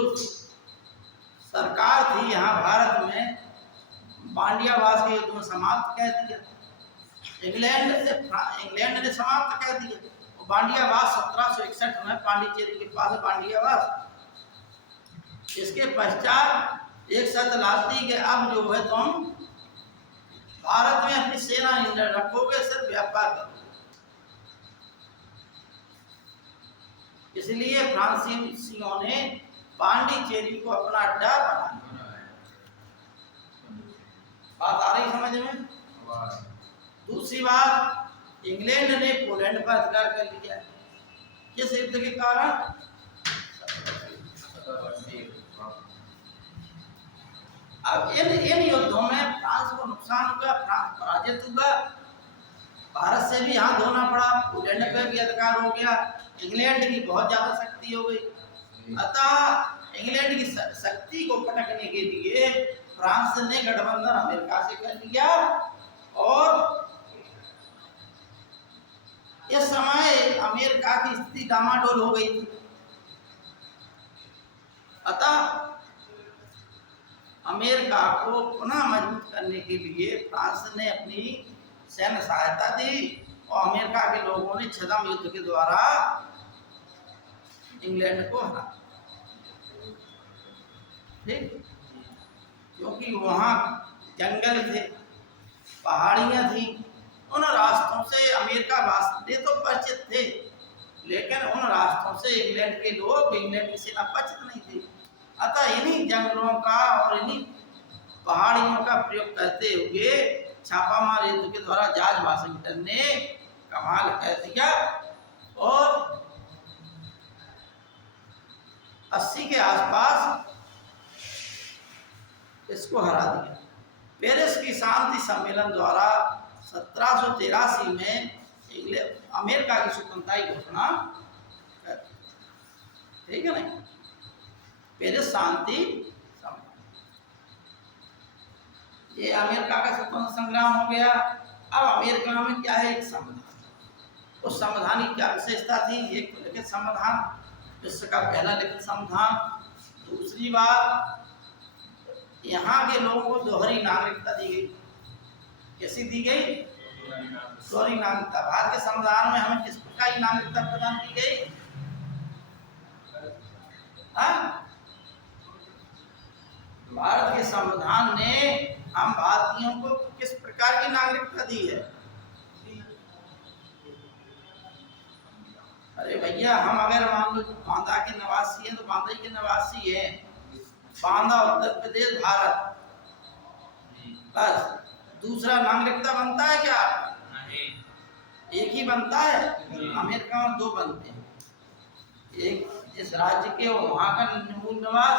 सरकार थी यहाँ भारत में, बांडियावास के युद्ध में समाप्त कर दिया। इंग्लैंड ने समाप्त कर दिया। बांडियावास 1761 में पांडिचेरी के पास बांडियावास। इसके पश्चात एक शर्त लाती कि अब जो है तुम भारत में अपनी सेना नहीं रखोगे, सिर्फ व्यापार करोगे। इसलिए फ्रांसीसियों ने पांडिचेरी को अपना अड्डा बना लिया। बात आ रही समझ में? दूसरी बात, इंग्लैंड ने पोलैंड पर अधिकार कर लिया। किस युद्ध के कारण? अब इन युद्धों में फ्रांस को नुकसान हुआ, फ्रांस पराजित हुआ। भारत से भी यहाँ धोना पड़ा, पोलैंड पे भी अधिकार हो गया, इंग्लैंड की बहुत ज्यादा शक्ति हो गई। अतः इंग्लैंड की शक्ति को पटकने के लिए फ्रांस ने गठबंधन अमेरिका से कर लिया। और इस समय अमेरिका की स्थिति डामाडोल हो गई थी। अतः अमेरिका को पुनः मजबूत करने के लिए फ्रांस ने अपनी सैन्य सहायता दी और अमेरिका के लोगों ने छद्म युद्ध के द्वारा इंग्लैंड को हरा। ठीक, क्योंकि वहाँ जंगल थे, पहाड़ियाँ थी, उन रास्तों से अमेरिका वासी तो परिचित थे, लेकिन उन रास्तों से इंग्लैंड के लोग, इंग्लैंड की सेना परिचित नहीं थी। अतः इन्हीं जंगलों का और इन्हीं पहाड़ियों का प्रयोग करते हुए छापामार युद्ध के द्वारा जॉर्ज वाशिंगटन ने कमाल कर दिया और 80 के आसपास इसको हरा दिया। पेरिस की शांति सम्मेलन द्वारा 1783 में अमेरिका की स्वतंत्रता की घोषणा कर दी। ठीक है नहीं? पेरिस शांति सम्मेलन। ये अमेरिका का स्वतंत्र संग्राम हो गया। अब अमेरिका में क्या है, एक संविधान। उस संविधान की क्या विशेषता थी, एक तो लिखित संविधान, विश्व का पहला लिखित संविधान। दूसरी बात, यहाँ के लोगों को दोहरी नागरिकता दी गई। कैसी दी गई, दोहरी नागरिकता। भारत के संविधान में हमें किस प्रकार की नागरिकता प्रदान की गई, भारत के संविधान ने हम भारतीयों को किस प्रकार की नागरिकता दी है। अरे भैया, हम अगर मान लो बांदा के निवासी हैं तो बांदा के निवासी हैं, बांदा उत्तर प्रदेश भारत, बस। दूसरा नागरिकता बनता है क्या, एक ही बनता है। अमेरिका में दो बनते हैं, एक इस राज्य के और वहाँ का मूल निवास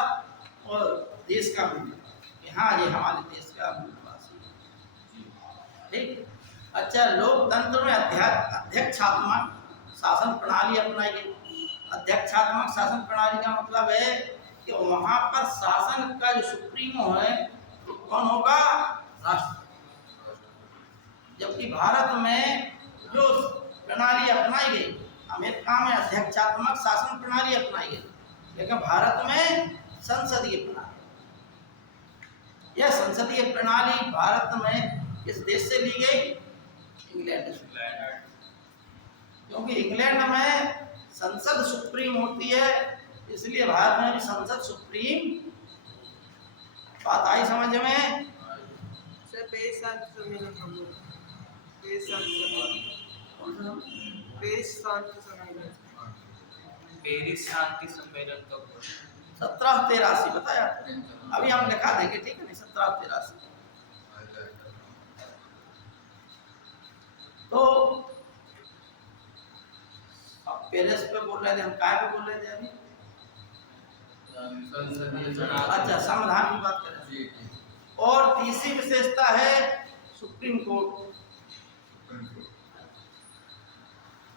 और देश का मूल निवास। हाँ, ये हमारे देश का मूल निवासी, ठीक। अच्छा, लोकतंत्र में अध्यक्षात्मक शासन प्रणाली अपनाई गई। अध्यक्षात्मक शासन प्रणाली का मतलब है कि वहाँ पर शासन का जो सुप्रीमो है तो कौन होगा, राष्ट्रपति। जबकि भारत में जो प्रणाली अपनाई गई, अमेरिका में अध्यक्षात्मक शासन प्रणाली अपनाई गई, लेकिन भारत में संसदीय प्रणाली। यह संसदीय प्रणाली भारत में किस देश से ली गई, इंग्लैंड से। क्योंकि इंग्लैंड में संसद सुप्रीम होती है, इसलिए भारत में भी संसद सुप्रीम। बात आई समझ में। सर पेरिस शांति सम्मेलन, पेरिस शांति सम्मेलन, पेरिस शांति सम्मेलन कब, 1783 बताया। अभी हम लिखा देंगे, ठीक है नहीं, 1783। तो अब पेरिस पे बोल रहे थे हम, काय पे बोल रहे थे अभी, अच्छा संविधान की बात कर रहे हैं। और तीसरी विशेषता है सुप्रीम कोर्ट,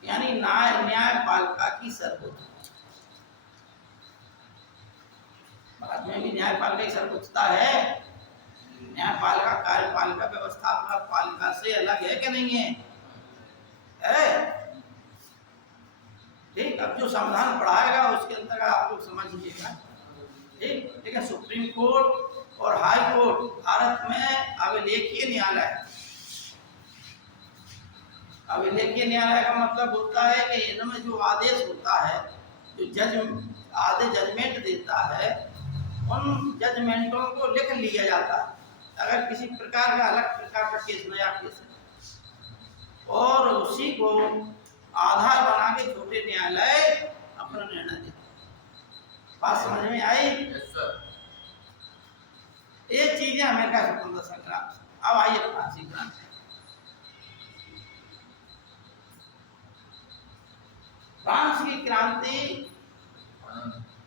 यानी न्यायपालिका की सर्वोच्चता। भारत में भी न्यायपालिका की सर्वोच्चता है। न्यायपालिका कार्यपालिका व्यवस्थापक पालिका से अलग है कि नहीं है, ठीक। अब जो संविधान पढ़ाएगा उसके अंतर्गत आप लोग समझ लीजिएगा, ठीक। लेकिन सुप्रीम कोर्ट और हाई कोर्ट भारत में अभिलेखीय न्यायालय है। अभिलेखीय न्यायालय का मतलब होता है कि इनमें जो आदेश होता है, जो जज आदेश जजमेंट देता है, उन जजमेंटों को लिख लिया जाता है। अगर किसी प्रकार का अलग प्रकार का केस, नया केस है, और उसी को आधार बना के छोटे न्यायालय अपना निर्णय देते। बात समझ में आई। ये चीजें अमेरिका स्वतंत्रता संग्राम से। अब आइए फ्रांसीसी क्रांति। फ्रांस की क्रांति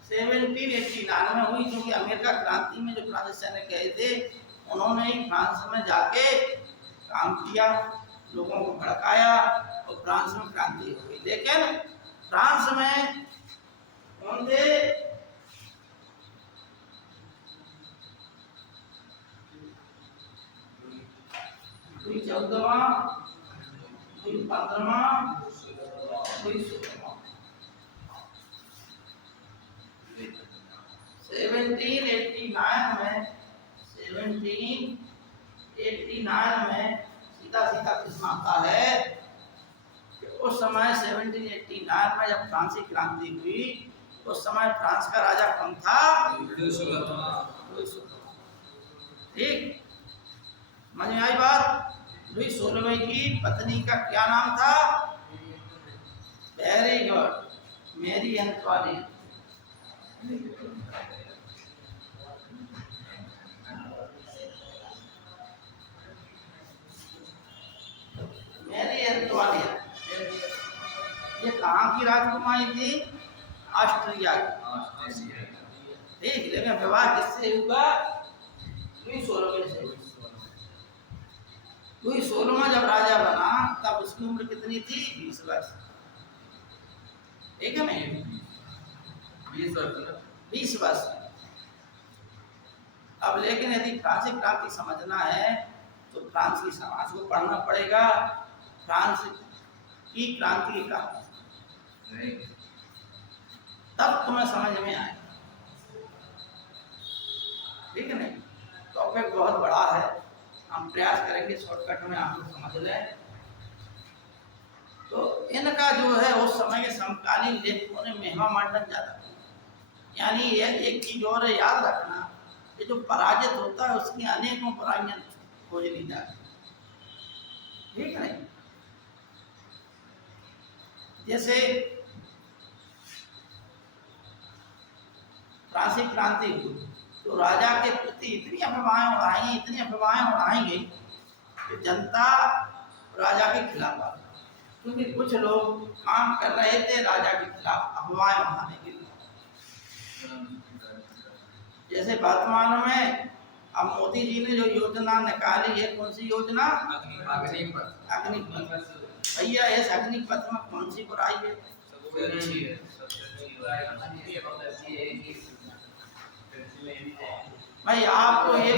1789 में हुई, क्योंकि अमेरिका क्रांति में जो फ्रांसीसी सैनिक गए थे, उन्होंने ही फ्रांस में जाके काम किया, लोगों को भड़काया और फ्रांस में क्रांति हो गई। लेकिन फ्रांस में कौन थे, कोई 14वां, कोई 15वां, कोई 16वां। 1789 में सीधा सीधा प्रश्न आता है कि उस समय 1789 में जब फ्रांसी क्रांति हुई, उस समय फ्रांस का राजा कौन था, ठीक। समझ में आई बात। लुई 16वें की पत्नी का क्या नाम था, वेरी गुड, मैरी एंटोइनेट। मैरी एंटोइनेट ये कहाँ की राजकुमारी थी, ऑस्ट्रिया की, ठीक। लेकिन विवाह किससे हुआ, लुई 16वें से। लुई 16वां जब राजा बना तब उसकी उम्र कितनी थी, 20 वर्ष, ठीक है नहीं, 20 वर्ष। अब लेकिन यदि फ्रांसीसी क्रांति समझना है तो फ्रांस की समाज को पढ़ना पड़ेगा, फ्रांस की क्रांति का, तब तुम्हें समझ में आएगा। ठीक है नहीं? टॉपिक बहुत बड़ा है, हम प्रयास करेंगे शॉर्टकट में आप लोग समझ लें। तो इनका जो है उस समय के समकालीन लेखकों ने महिमा मंडन ज्यादा किया। यानी ये एक चीज और है, याद रखना, ये जो पराजित होता है उसकी अनेकों बुराइयां खोज ली जाती। ठीक है? जैसे फ्रांसीसी क्रांति हुई तो राजा के प्रति इतनी अफवाहें उड़ाई, इतनी अफवाहें उड़ाई गई कि जनता राजा के खिलाफ आ गई, क्योंकि कुछ लोग काम कर रहे थे राजा के खिलाफ अफवाहें उड़ाने के लिए। जैसे वर्तमान में अब मोदी जी ने जो योजना निकाली है, कौन सी योजना? अग्निपथ। भैया इस अग्निपथ में कौन सी बुराई है? भाई आपको ये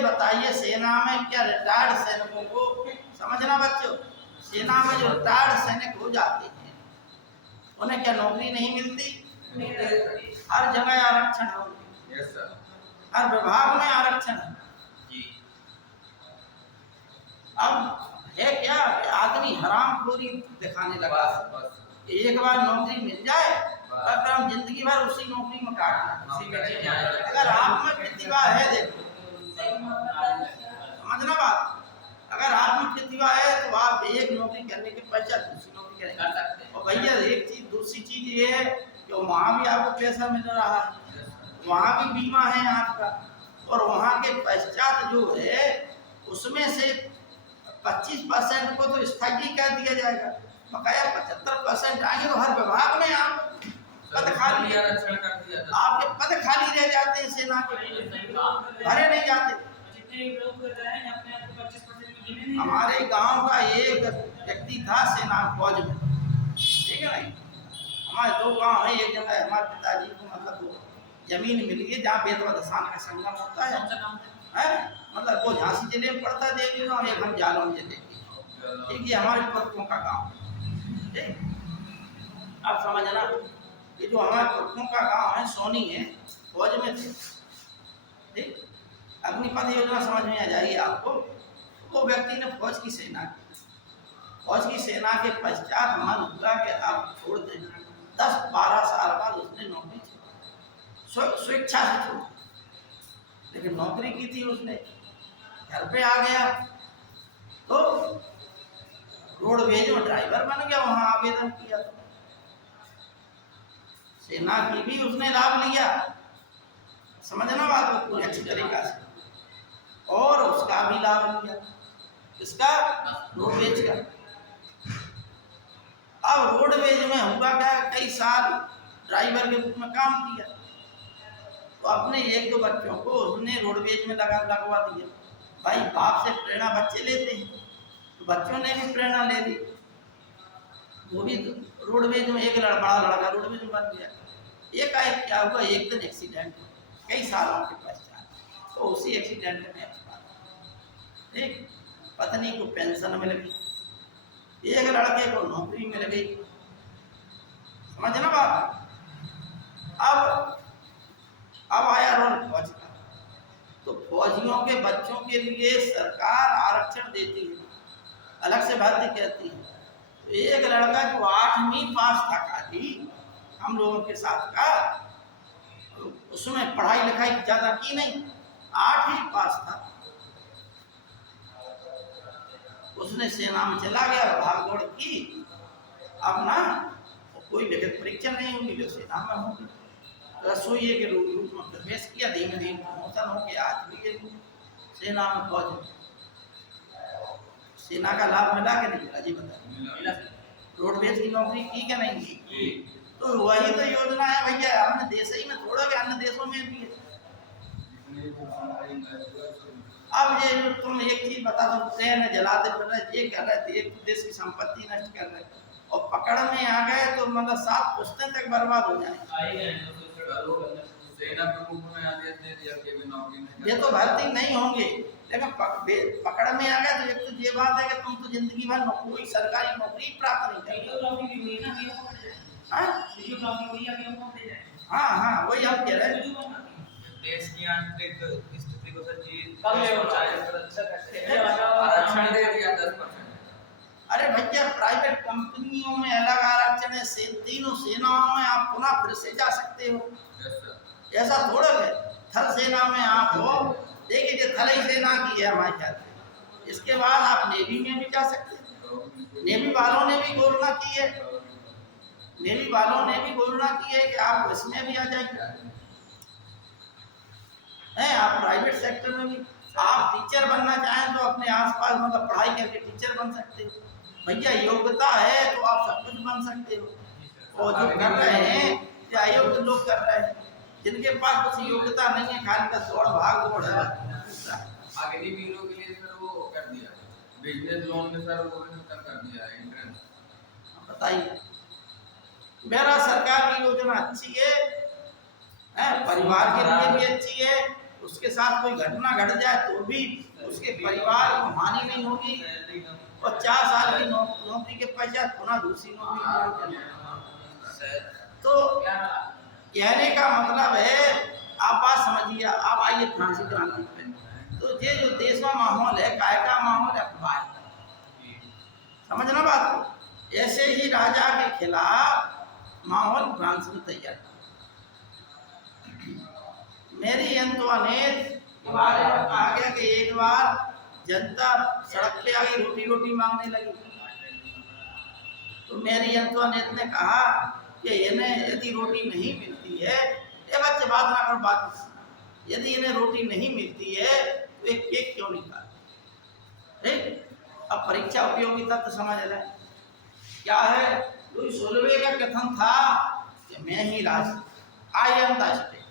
बताइए सेना में क्या रिटायर्ड सैनिकों को, समझना बच्चों, सेना में जो रिटायर्ड सैनिक हो जाते हैं उन्हें क्या नौकरी नहीं मिलती? हर जगह आरक्षण हो, हर विभाग में आरक्षण है। अब है क्या, आदमी हरामखोरी दिखाने लगा। एक बार नौकरी मिल जाए तो हम जिंदगी भर उसी नौकरी में काटना। अगर आप में प्रतिभा है, देखो समझना बात, अगर आप में प्रतिभा है तो आप एक नौकरी करने के पश्चात दूसरी नौकरी करेंगे। और भैया एक चीज, दूसरी चीज ये है कि वहाँ भी आपको पैसा मिल रहा है, वहाँ भी बीमा है आपका, और वहाँ के पश्चात जो है उसमें से 25% को तो स्थगित कर दिया जाएगा, बकाया 75% आएंगे। तो हर विभाग में आप पद खाली, आपके पद खाली रह जाते हैं, सेना के भरे नहीं जाते। हमारे गांव का एक व्यक्ति था सेना फौज में, ठीक है नहीं, हमारे 2 गांव है, एक जगह हमारे पिताजी को मतलब जमीन मिली है जहाँ बेतवा दसान का संगम होता है, मतलब वो झांसी जिले में पड़ता है, देवी गाँव, एक हम जालौन जिले की। एक ये हमारे पुरखों का गाँव, ठीक। अब समझना, ये जो हमारे पुरखों का गाँव है सोनी है, फौज में थे, ठीक। अग्निपथ योजना समझ में आ जाएगी आपको। वो व्यक्ति ने फौज की सेना के पश्चात मन हुआ कि आप छोड़ दें। 10-12 साल बाद उसने नौकरी छोड़ी, स्वेच्छा से छोड़ी, लेकिन नौकरी की थी उसने, घर पे आ गया तो रोडवेज में ड्राइवर बन गया, वहां आवेदन किया, सेना की भी उसने लाभ लिया, समझना बात को पूरी अच्छी तरीका से, और उसका भी लाभ लिया, इसका रोडवेज का। अब रोडवेज में हुआ क्या, कई साल ड्राइवर के रूप में काम किया, तो अपने 1-2 बच्चों को उसने रोडवेज में लगवा दिया। भाई बाप से प्रेरणा बच्चे लेते हैं, तो बच्चों ने भी प्रेरणा ले ली, वो भी रोडवेज में, एक बड़ा लड़का रोडवेज में बन गया। एकाएक क्या हुआ, एक दिन एक्सीडेंट, कई सालों के पश्चात, तो उसी एक्सीडेंट में ठीक, पत्नी को पेंशन मिल गई, एक लड़के को नौकरी मिल गई, समझना बात। अब आया रोल फौज का, तो फौजियों के बच्चों के लिए सरकार आरक्षण देती है, अलग से भर्ती करती है। तो एक लड़का जो 8वीं पास था खाली हम लोगों के साथ का, उसमें पढ़ाई लिखाई ज्यादा की नहीं, 8वीं पास था, उसने सेना में चला गया, भाग दौड़ की, अब ना कोई लिखित परीक्षा नहीं होगी, जो सेना में होगी, रसोई के रूप में प्रवेश किया, धीमे धीमे प्रमोशन हो गया, आज भी सेना में फौज में। सेना का लाभ मिला कि नहीं मिला जी बताइए, रोडवेज की नौकरी की क्या नहीं की? तो वही तो योजना है भैया, हमने देश ही में थोड़ा के अन्य देशों में भी है। अब ये जो तुम एक चीज बता दो, ट्रेन जलाते फिर रहे, ये कर रहे थे, एक देश की संपत्ति नष्ट कर रहे, और पकड़ में आ गए तो मतलब 7 पुश्तें तक बर्बाद हो जाए। सेना प्रमुख में आदेश दे दिया कि भी नौकरी में ये तो भर्ती नहीं होंगे, लेकिन पकड़ में आ गया तो एक तो ये बात है कि तुम तो जिंदगी भर कोई सरकारी नौकरी प्राप्त नहीं करोगे। हाँ हाँ हाँ, वही हम कह रहे हैं। देश की आंतरिक स्थिति को सच्ची आरक्षण दे दिया 10%। अरे भैया, प्राइवेट कंपनियों में अलग आरक्षण है, तीनों सेनाओं में आप पुनः फिर से जा सकते हो। Yes sir. ऐसा थोड़ा है थल सेना में आप हो, देखिए जो थल सेना की है हमारे ख्याल से, इसके बाद आप नेवी में भी जा सकते हो। नेवी वालों ने भी घोषणा की है, नेवी वालों ने भी घोषणा की है कि आप इसमें भी आ जाइए, हैं आप प्राइवेट सेक्टर में भी। आप टीचर बनना चाहें तो अपने आसपास मतलब पढ़ाई करके टीचर बन सकते हो। भैया योग्यता है तो आप सब कुछ बन सकते हो। और जो कर रहे हैं जो अयोग्य लोग कर रहे हैं, जिनके पास कुछ योग्यता नहीं है, खाली का दौड़ भाग दौड़ है। अग्निवीरों के लिए सर वो कर दिया, बिजनेस लोन में सर वो भी खत्म कर दिया इंट्रेंस। बताइए, मेरा सरकार की योजना अच्छी है, परिवार के लिए भी अच्छी है, उसके साथ कोई घटना घट जाए तो भी उसके परिवार को हानि नहीं होगी, और 4 साल की नौकरी के पश्चात पुनः दूसरी नौकरी। तो कहने का मतलब है, आप बात समझिए। आप आइए फ्रांसी क्रांति पे, तो ये जो देश का माहौल है, काय का माहौल है, अखबार समझना बात को। ऐसे ही राजा के खिलाफ माहौल फ्रांस में तैयार। मेरी एंटोनेट के बारे में कहा गया कि एक बार जनता सड़क पे आ गई, रोटी रोटी मांगने लगी, तो मेरी एंटोनेट ने कहा कि इन्हें यदि रोटी नहीं मिलती है, ये बच्चे बात ना करो, बात यदि इन्हें रोटी नहीं मिलती है तो एक केक क्यों नहीं खाते। अब परीक्षा उपयोगी तत्व समझ रहे क्या है। लुई सोलवे का कथन था कि मैं ही राज, आई एम द स्टेट।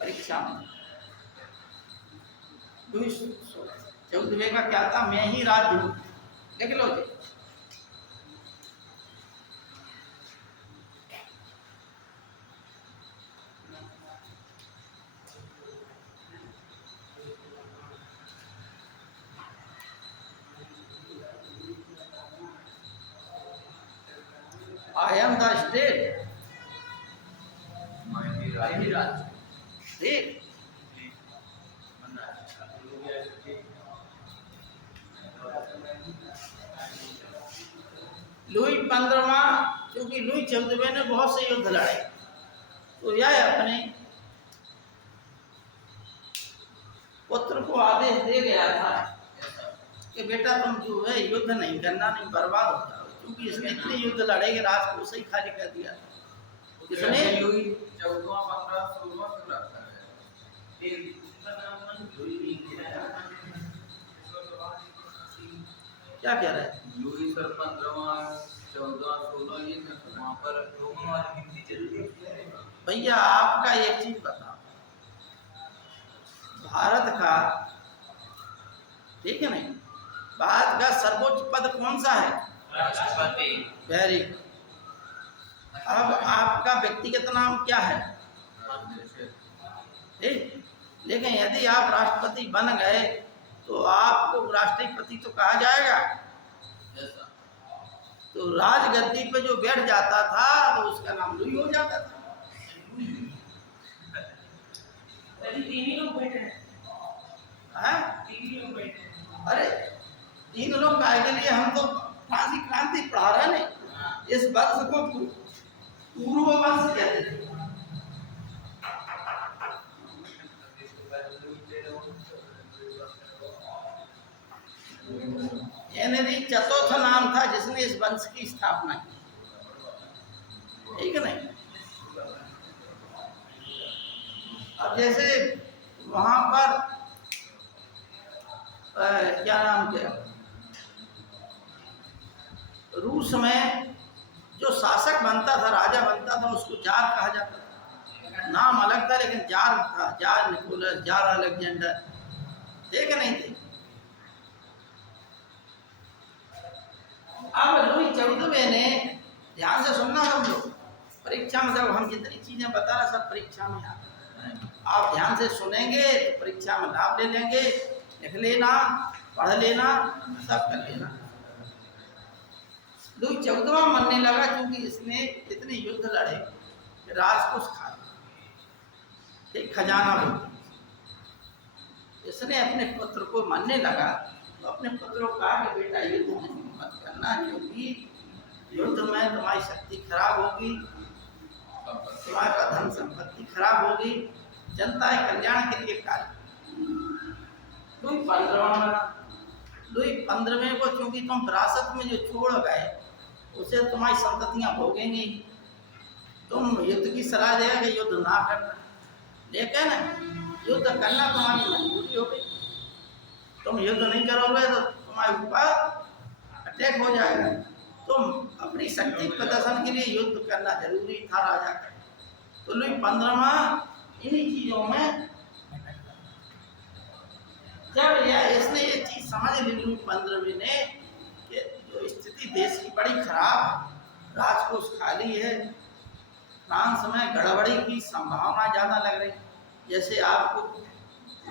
परीक्षा में लुई सोलवे का क्या था, मैं ही राज हूँ। देख लो जी, I am the state. ठीक। लुई 15वां, क्योंकि लुई 14वें ने बहुत से युद्ध लड़े, तो यह अपने पुत्र को आदेश दे गया था कि बेटा तुम जो है युद्ध नहीं करना, नहीं बर्बाद हो जाओ, क्योंकि इसने इतने युद्ध लड़े कि राज को सही खाली कर दिया। इसने लुई 14वां 15वां 16वां क्यों रखा है? क्या कह रहे हैं लुई सर 15वां 14वां 16वां ये वहाँ पर रोमन वाली हिंदी चलती है। भैया। आपका एक चीज बताओ, भारत का, ठीक है नहीं, भारत का सर्वोच्च पद कौन सा है? राष्ट्रपति। Very good. अब आपका व्यक्तिगत नाम क्या है? ठीक, लेकिन यदि आप राष्ट्रपति बन गए तो आपको राष्ट्रपति तो कहा जाएगा। तो राजगद्दी पे जो बैठ जाता था तो उसका नाम लुई हो जाता था। तीन ही लोग बैठे हैं। हाँ? 3 ही लोग बैठे हैं। अरे 3 लोग काय के लिए? हम तो फ्रांसी क्रांति पढ़ा रहे हैं। इस वंश को पूर्व वंश कहते थे। हेनरी चतुर्थ नाम था जिसने इस वंश की स्थापना की, ठीक है नहीं। अब जैसे वहां पर क्या नाम क्या, रूस में जो शासक बनता था, राजा बनता था, उसको जार कहा जाता था। नाम अलग था लेकिन जार था, जार निकोलस, जार अलेक्जेंडर, ठीक है नहीं थे। अब लुई 14वें ने, ध्यान से सुनना सब लोग, परीक्षा में जब हम जितनी चीजें बता रहे सब परीक्षा में आता है। आप ध्यान से सुनेंगे तो परीक्षा में लाभ ले लेंगे, लिख लेना, पढ़ लेना, सब कर लेना। लुई 14वां मरने लगा क्योंकि इसने इतने युद्ध लड़े कि राजकोष खा लिया, एक खजाना बोल। इसने अपने पुत्र को मानने लगा तो अपने पुत्र को कहा कि बेटा युद्ध नहीं मत करना, क्योंकि युद्ध में तुम्हारी शक्ति खराब होगी, तुम्हारा धन संपत्ति खराब होगी, जनता के कल्याण के लिए कार्य। लुई 15वां मरा। लुई 15वें को क्योंकि तुम विरासत में जो छोड़ गए उसे तुम्हारी संततियां भोगेंगी, तुम युद्ध की सलाह देगा कि युद्ध ना करना, लेकिन युद्ध करना तुम्हारी मजबूरी हो गई। तुम युद्ध नहीं करोगे तो तुम्हारे ऊपर अटैक हो जाएगा। तुम अपनी शक्ति प्रदर्शन के लिए युद्ध करना जरूरी था राजा का। तो लुई 15वां इन्हीं चीजों में जब इसने ये चीज समझ ली लुई 15वें ने कि जो स्थिति देश की बड़ी खराब, राजकोष खाली है, फ्रांस में गड़बड़ी की संभावना ज्यादा लग रही। जैसे आपको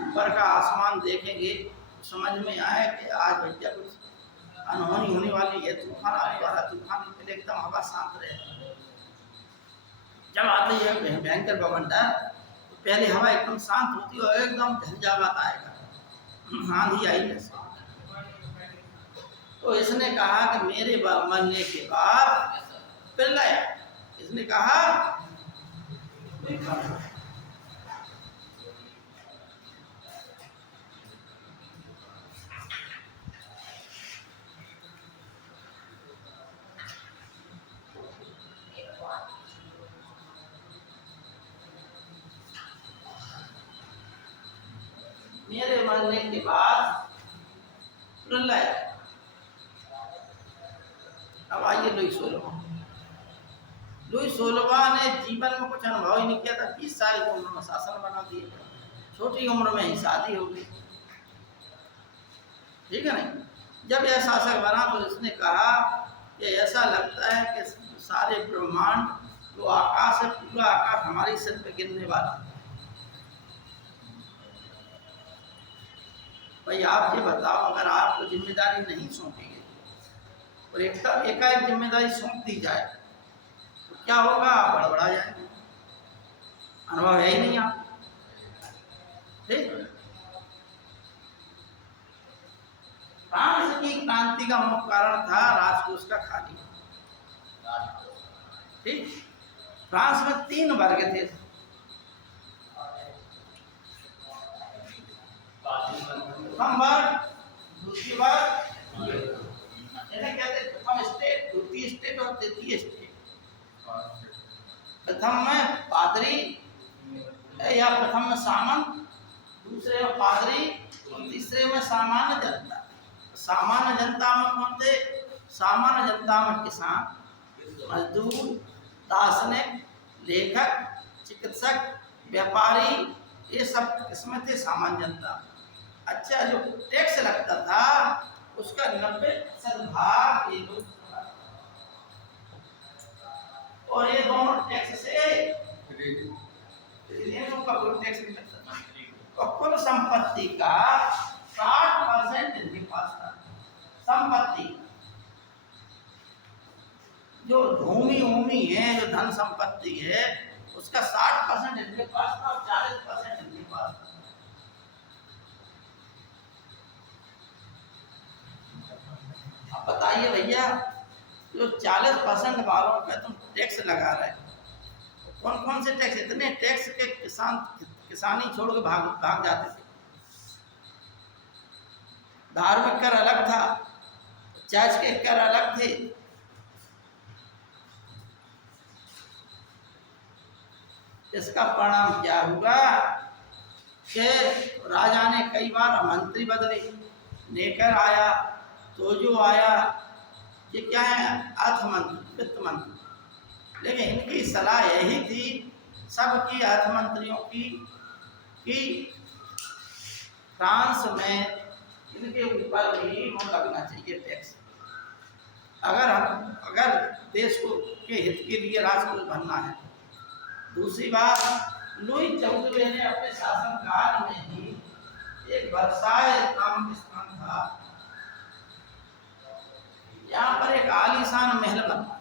ऊपर का आसमान देखेंगे तो समझ में आए कि आज भैया कुछ अनहोनी होने वाली है, तूफान आने वाला, तूफान पहले एकदम हवा शांत रहे, जब आते है भयंकर बवंडर तो पहले हवा एकदम शांत होती है और एकदम झंझावात आएगा, आंधी आई है। तो इसने कहा कि मेरे मरने के बाद फिर लाया, इसने कहा मेरे मरने के बाद प्रलय। अब आइए लुई 16वां। लुई 16वां ने जीवन में कुछ अनुभव ही नहीं किया था, 20 साल की उम्र में शासन बना दिया, छोटी उम्र में ही शादी हो गई, ठीक है नहीं। जब यह शासक बना तो इसने कहा कि ऐसा लगता है कि सारे ब्रह्मांड जो आकाश है, पूरा आकाश हमारे सिर पे गिरने वाला। भाई आप ये बताओ, अगर आपको जिम्मेदारी नहीं सौंपी गई और एकाएक जिम्मेदारी सौंप दी जाए तो क्या होगा? आप बड़बड़ा जाएंगे, अनुभव है ही नहीं आप, ठीक। फ्रांस की क्रांति का मुख्य कारण था राजकोष का खाली, ठीक। फ्रांस में 3 वर्ग थे, प्रथम वर्ग, दूसरी वर्ग, जैसे कहते प्रथम स्टेट, द्वितीय स्टेट और तृतीय स्टेट। प्रथम में पादरी या प्रथम में सामंत, दूसरे में पादरी और तीसरे में सामान्य जनता। सामान्य जनता में कौन थे? सामान्य जनता में किसान, मजदूर, दार्शनिक, लेखक, चिकित्सक, व्यापारी, ये सब इसमें थे सामान्य जनता। अच्छा, जो टैक्स लगता था उसका 90% भाग ये लोग, और ये दोनों टैक्स से का कोई टैक्स नहीं लगता था। और कुल संपत्ति का 60% इनके पास था। संपत्ति जो भूमि है, जो धन संपत्ति है, उसका 60% इनके पास था और 40% इनके पास था। अब बताइए भैया, जो 40% वालों पे तुम टैक्स लगा रहे हो, कौन कौन से टैक्स? इतने टैक्स के किसानी छोड़ के भाग जाते थे। धार्मिक कर अलग था, चर्च के कर अलग थे। इसका परिणाम क्या हुआ कि राजा ने कई बार मंत्री बदले, नेकर आया, तोजो आया, ये क्या है? अर्थ मंत्री, वित्त मंत्री। लेकिन इनकी सलाह यही थी सबकी अर्थ मंत्रियों की कि फ्रांस में इनके ऊपर भी वो लगना चाहिए टैक्स। अगर देश को के हित के लिए राष्ट्रपुरुष बनना है। दूसरी बात, लुई 14वें ने अपने शासनकाल में ही एक वर्साय नामक स्थान था, यहाँ पर एक आलीशान महल बना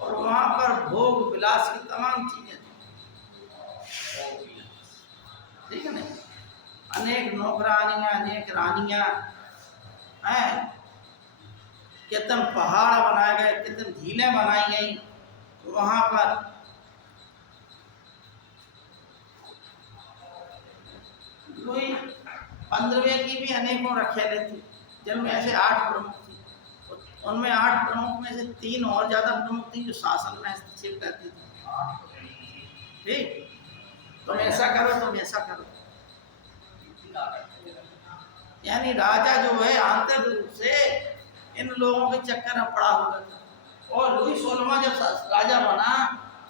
और वहां पर भोग विलास की तमाम चीजें थी, ठीक है ना। अनेक नौकरानियां, अनेक रानियां हैं, कितने पहाड़ बनाए गए, कितनी झीलें बनाई गई वहां पर। लुई 15वें की भी अनेकों रखेले थी, जिनमें ऐसे 8 प्रमुख थी। उनमें 8 प्रमुख में से 3 और ज्यादा प्रमुख थी जो शासन में हस्तक्षेप करती थी। ठीक, तुम ऐसा करो, तुम ऐसा करो, यानी राजा जो है आंतरिक रूप से इन लोगों के चक्कर में पड़ा हुआ था। और लुई 16वां जब राजा बना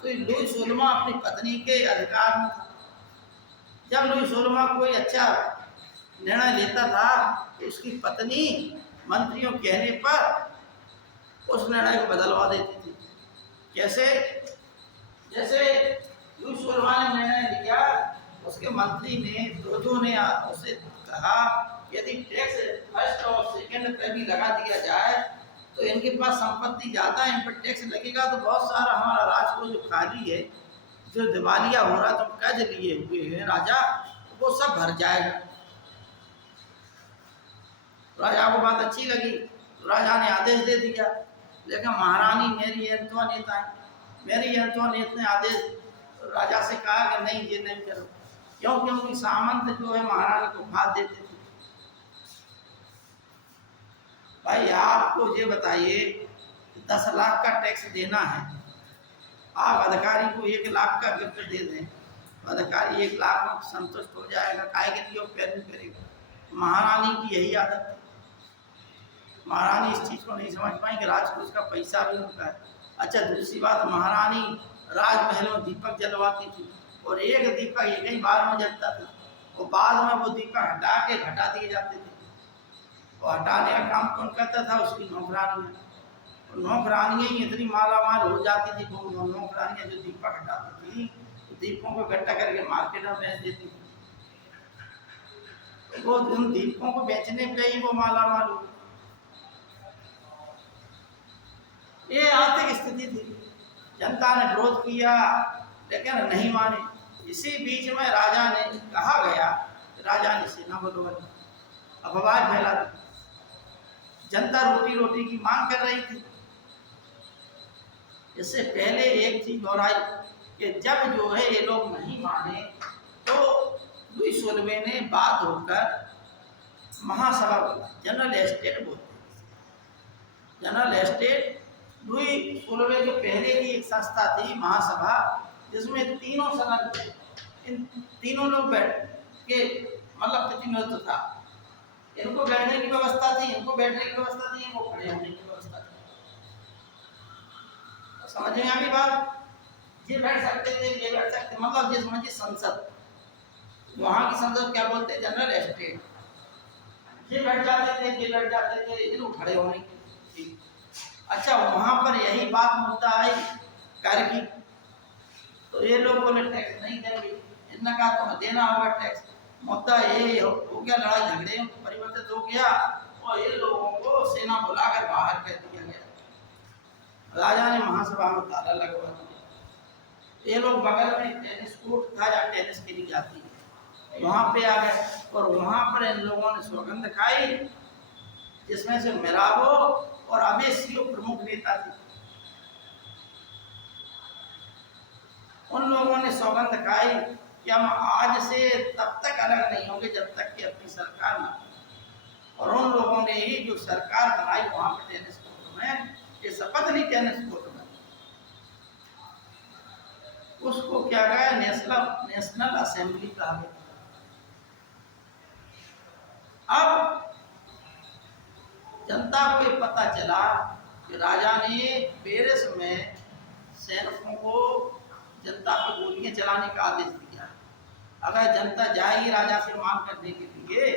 तो लुई 16वां अपनी पत्नी के अधिकार में था। जब लुई 16वां कोई अच्छा निर्णय लेता था तो उसकी पत्नी मंत्रियों कहने पर उस निर्णय को बदलवा देती थी। कैसे? जैसे लुई 16वां ने निर्णय लिया, उसके मंत्री ने दो ने उसे कहा यदि टैक्स फर्स्ट और सेकंड पे भी लगा दिया जाए तो इनके पास संपत्ति ज्यादा है, इन पर टैक्स लगेगा तो बहुत सारा हमारा राजकोष जो खाली है, जो दिवालिया हो रहा, तो कर्ज लिए हुए हैं राजा, वो सब भर जाएगा। राजा को बात अच्छी लगी तो राजा ने आदेश दे दिया। लेकिन महारानी मेरी एंटोनेट ने आदेश राजा से कहा कि नहीं, ये नहीं करो। क्यों? क्योंकि सामंत जो है महारानी को भाग देते थे। भाई आपको ये बताइए 10 लाख का टैक्स देना है, आप अधिकारी को 1 लाख का गिफ्ट दे दें, अधिकारी 1 लाख में संतुष्ट हो जाएगा, काहे के लिए वो पेड़ करेगा। महारानी की यही आदत है। महारानी इस चीज को नहीं समझ पाई कि राजकोष का पैसा भी उनका है। अच्छा, दूसरी बात, महारानी राजमहल में दीपक जलवाती थी और एक दीपक एक ही बार में जलता था और बाद में वो दीपक हटा के घटा दिए जाते थे। वो हटाने का काम कौन करता था? उसकी नौकरानियां। नौकरानियां ही इतनी मालामाल हो जाती थी, वो नौकरानियां जो दीपक हटाती थी तो दीपों को इकट्ठा करके मार्केट में बेच देती थी। वो उन दीपों को बेचने पे ही वो मालामाल हो। ये आर्थिक स्थिति थी। जनता ने विरोध किया लेकिन नहीं माने। इसी बीच में राजा ने कहा गया, राजा ने सेना बुलवाई, अफवाह फैला दी। जनता रोटी रोटी की मांग कर रही थी। इससे पहले एक चीज और आई कि जब जो है ये लोग नहीं माने तो लुई 16वें ने बात होकर महासभा बोला, जनरल एस्टेट बोलते। जनरल एस्टेट लुई 16वें के पहले की एक संस्था थी, महासभा, जिसमें तीनों सदन, इन तीनों लोग बैठ के मतलब प्रतिनिधित्व था। इनको बैठने की व्यवस्था थी, इनको बैठने की व्यवस्था थी, इनको खड़े होने की व्यवस्था थी। समझ में आ गई बात? ये बैठ सकते थे, ये बैठ सकते, मतलब जिस समझिए संसद, वहां की संसद क्या बोलते, जनरल एस्टेट। ये बैठ जाते थे, ये बैठ जाते थे, इनको खड़े होने की। अच्छा, वहां पर यही बात मुद्दा आई कर की, तो ये लोग बोले टैक्स नहीं देंगे। इन्होंने कहा तुम्हें देना होगा टैक्स। मुद्दा ये हो गया, लड़ाई झगड़े परिवर्तित हो गया और ये लोगों को सेना बुलाकर बाहर कर दिया गया। राजा ने महासभा में ताला लगवा दिया। ये लोग बगल में टेनिस कोर्ट था जहाँ टेनिस खेली जाती है, वहां पे आ गए और वहां पर इन लोगों ने सौगंध खाई, जिसमें से मिराबो और अबेसियो प्रमुख नेता थे। उन लोगों ने सौगंध खाई कि हम आज से तब तक अलग नहीं होंगे जब तक कि अपनी सरकार ना हो। और उन लोगों ने ही जो सरकार बनाई वहां पर टेनिस कोर्ट में, ये शपथ ली टेनिस कोर्ट में, उसको क्या कहा, नेशनल असेंबली कहा गया। अब जनता को ये पता चला कि राजा ने पेरिस में सैनिकों को जनता पर गोलियां चलाने का आदेश दिया। अगर जनता जाएगी राजा से मांग करने के लिए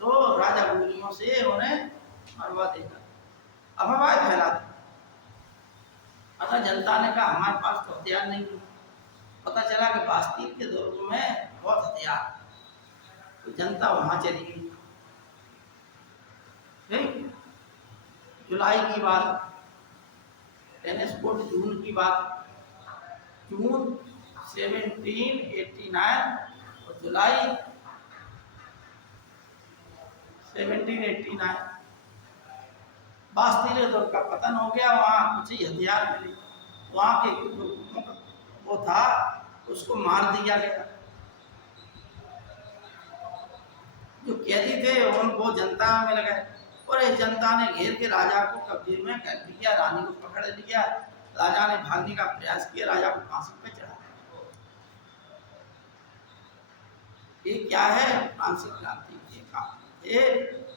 तो राजा गोलियों से उन्हें मरवा देगा। अफवाह फैलाते। अतः जनता ने कहा हमारे पास तो हथियार नहीं है। पता चला कि बास्तीन के दुर्ग में बहुत हथियार, तो जनता वहां चली गई। ठीक, जुलाई की बात, टेनिस कोर्ट जून की बात, जून 1789 और जुलाई 1789 बास्तीन दुर्ग का पतन हो गया। वहाँ कुछ ही हथियार मिले, वहाँ के वो था उसको मार दिया गया। जो कैदी थे उनको जनता में मिल गए और इस जनता ने घेर के राजा को कब्जे में कर लिया, रानी को पकड़ लिया। राजा ने भागने का प्रयास किया, राजा को फांसी पे चढ़ा। ये क्या है? फ्रांसीसी क्रांति के काम थे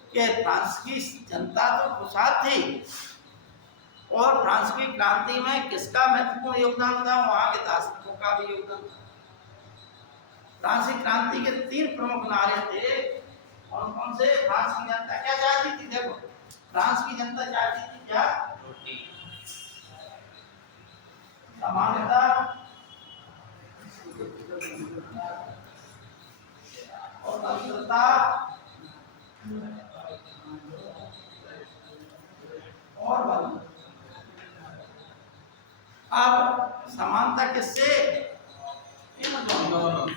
कि फ्रांस की जनता तो खुशहाल थी और फ्रांस की क्रांति में किसका महत्वपूर्ण योगदान था? वहां के दार्शनिकों का भी योगदान था। फ्रांसीसी क्रांति के 3 प्रमुख नारे थे। कौन कौन से? फ्रांस की जनता क्या चाहती थी? देखो, फ्रांस की जनता चाहती थी क्या? रोटी, समानता और स्वतंत्रता और बल। अब समानता किससे? इन दोनों।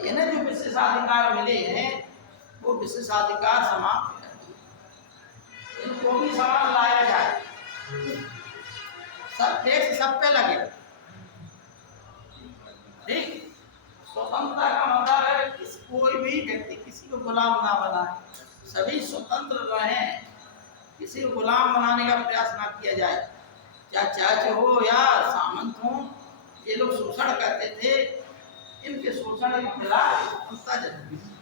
इन्हें जो विशेषाधिकार मिले हैं वो विशेषाधिकार समाप्त कर दिए। इनको भी समान लाया जाए, सब टैक्स सब पे लगे। ठीक, स्वतंत्रता का मतलब है कि कोई भी व्यक्ति किसी को गुलाम ना बनाए, सभी स्वतंत्र रहें, किसी को गुलाम बनाने का प्रयास ना किया जाए। चाहे चाचे हो या सामंत हो, ये लोग शोषण करते थे, इनके शोषण के खिलाफ स्वतंत्रता जरूरी है।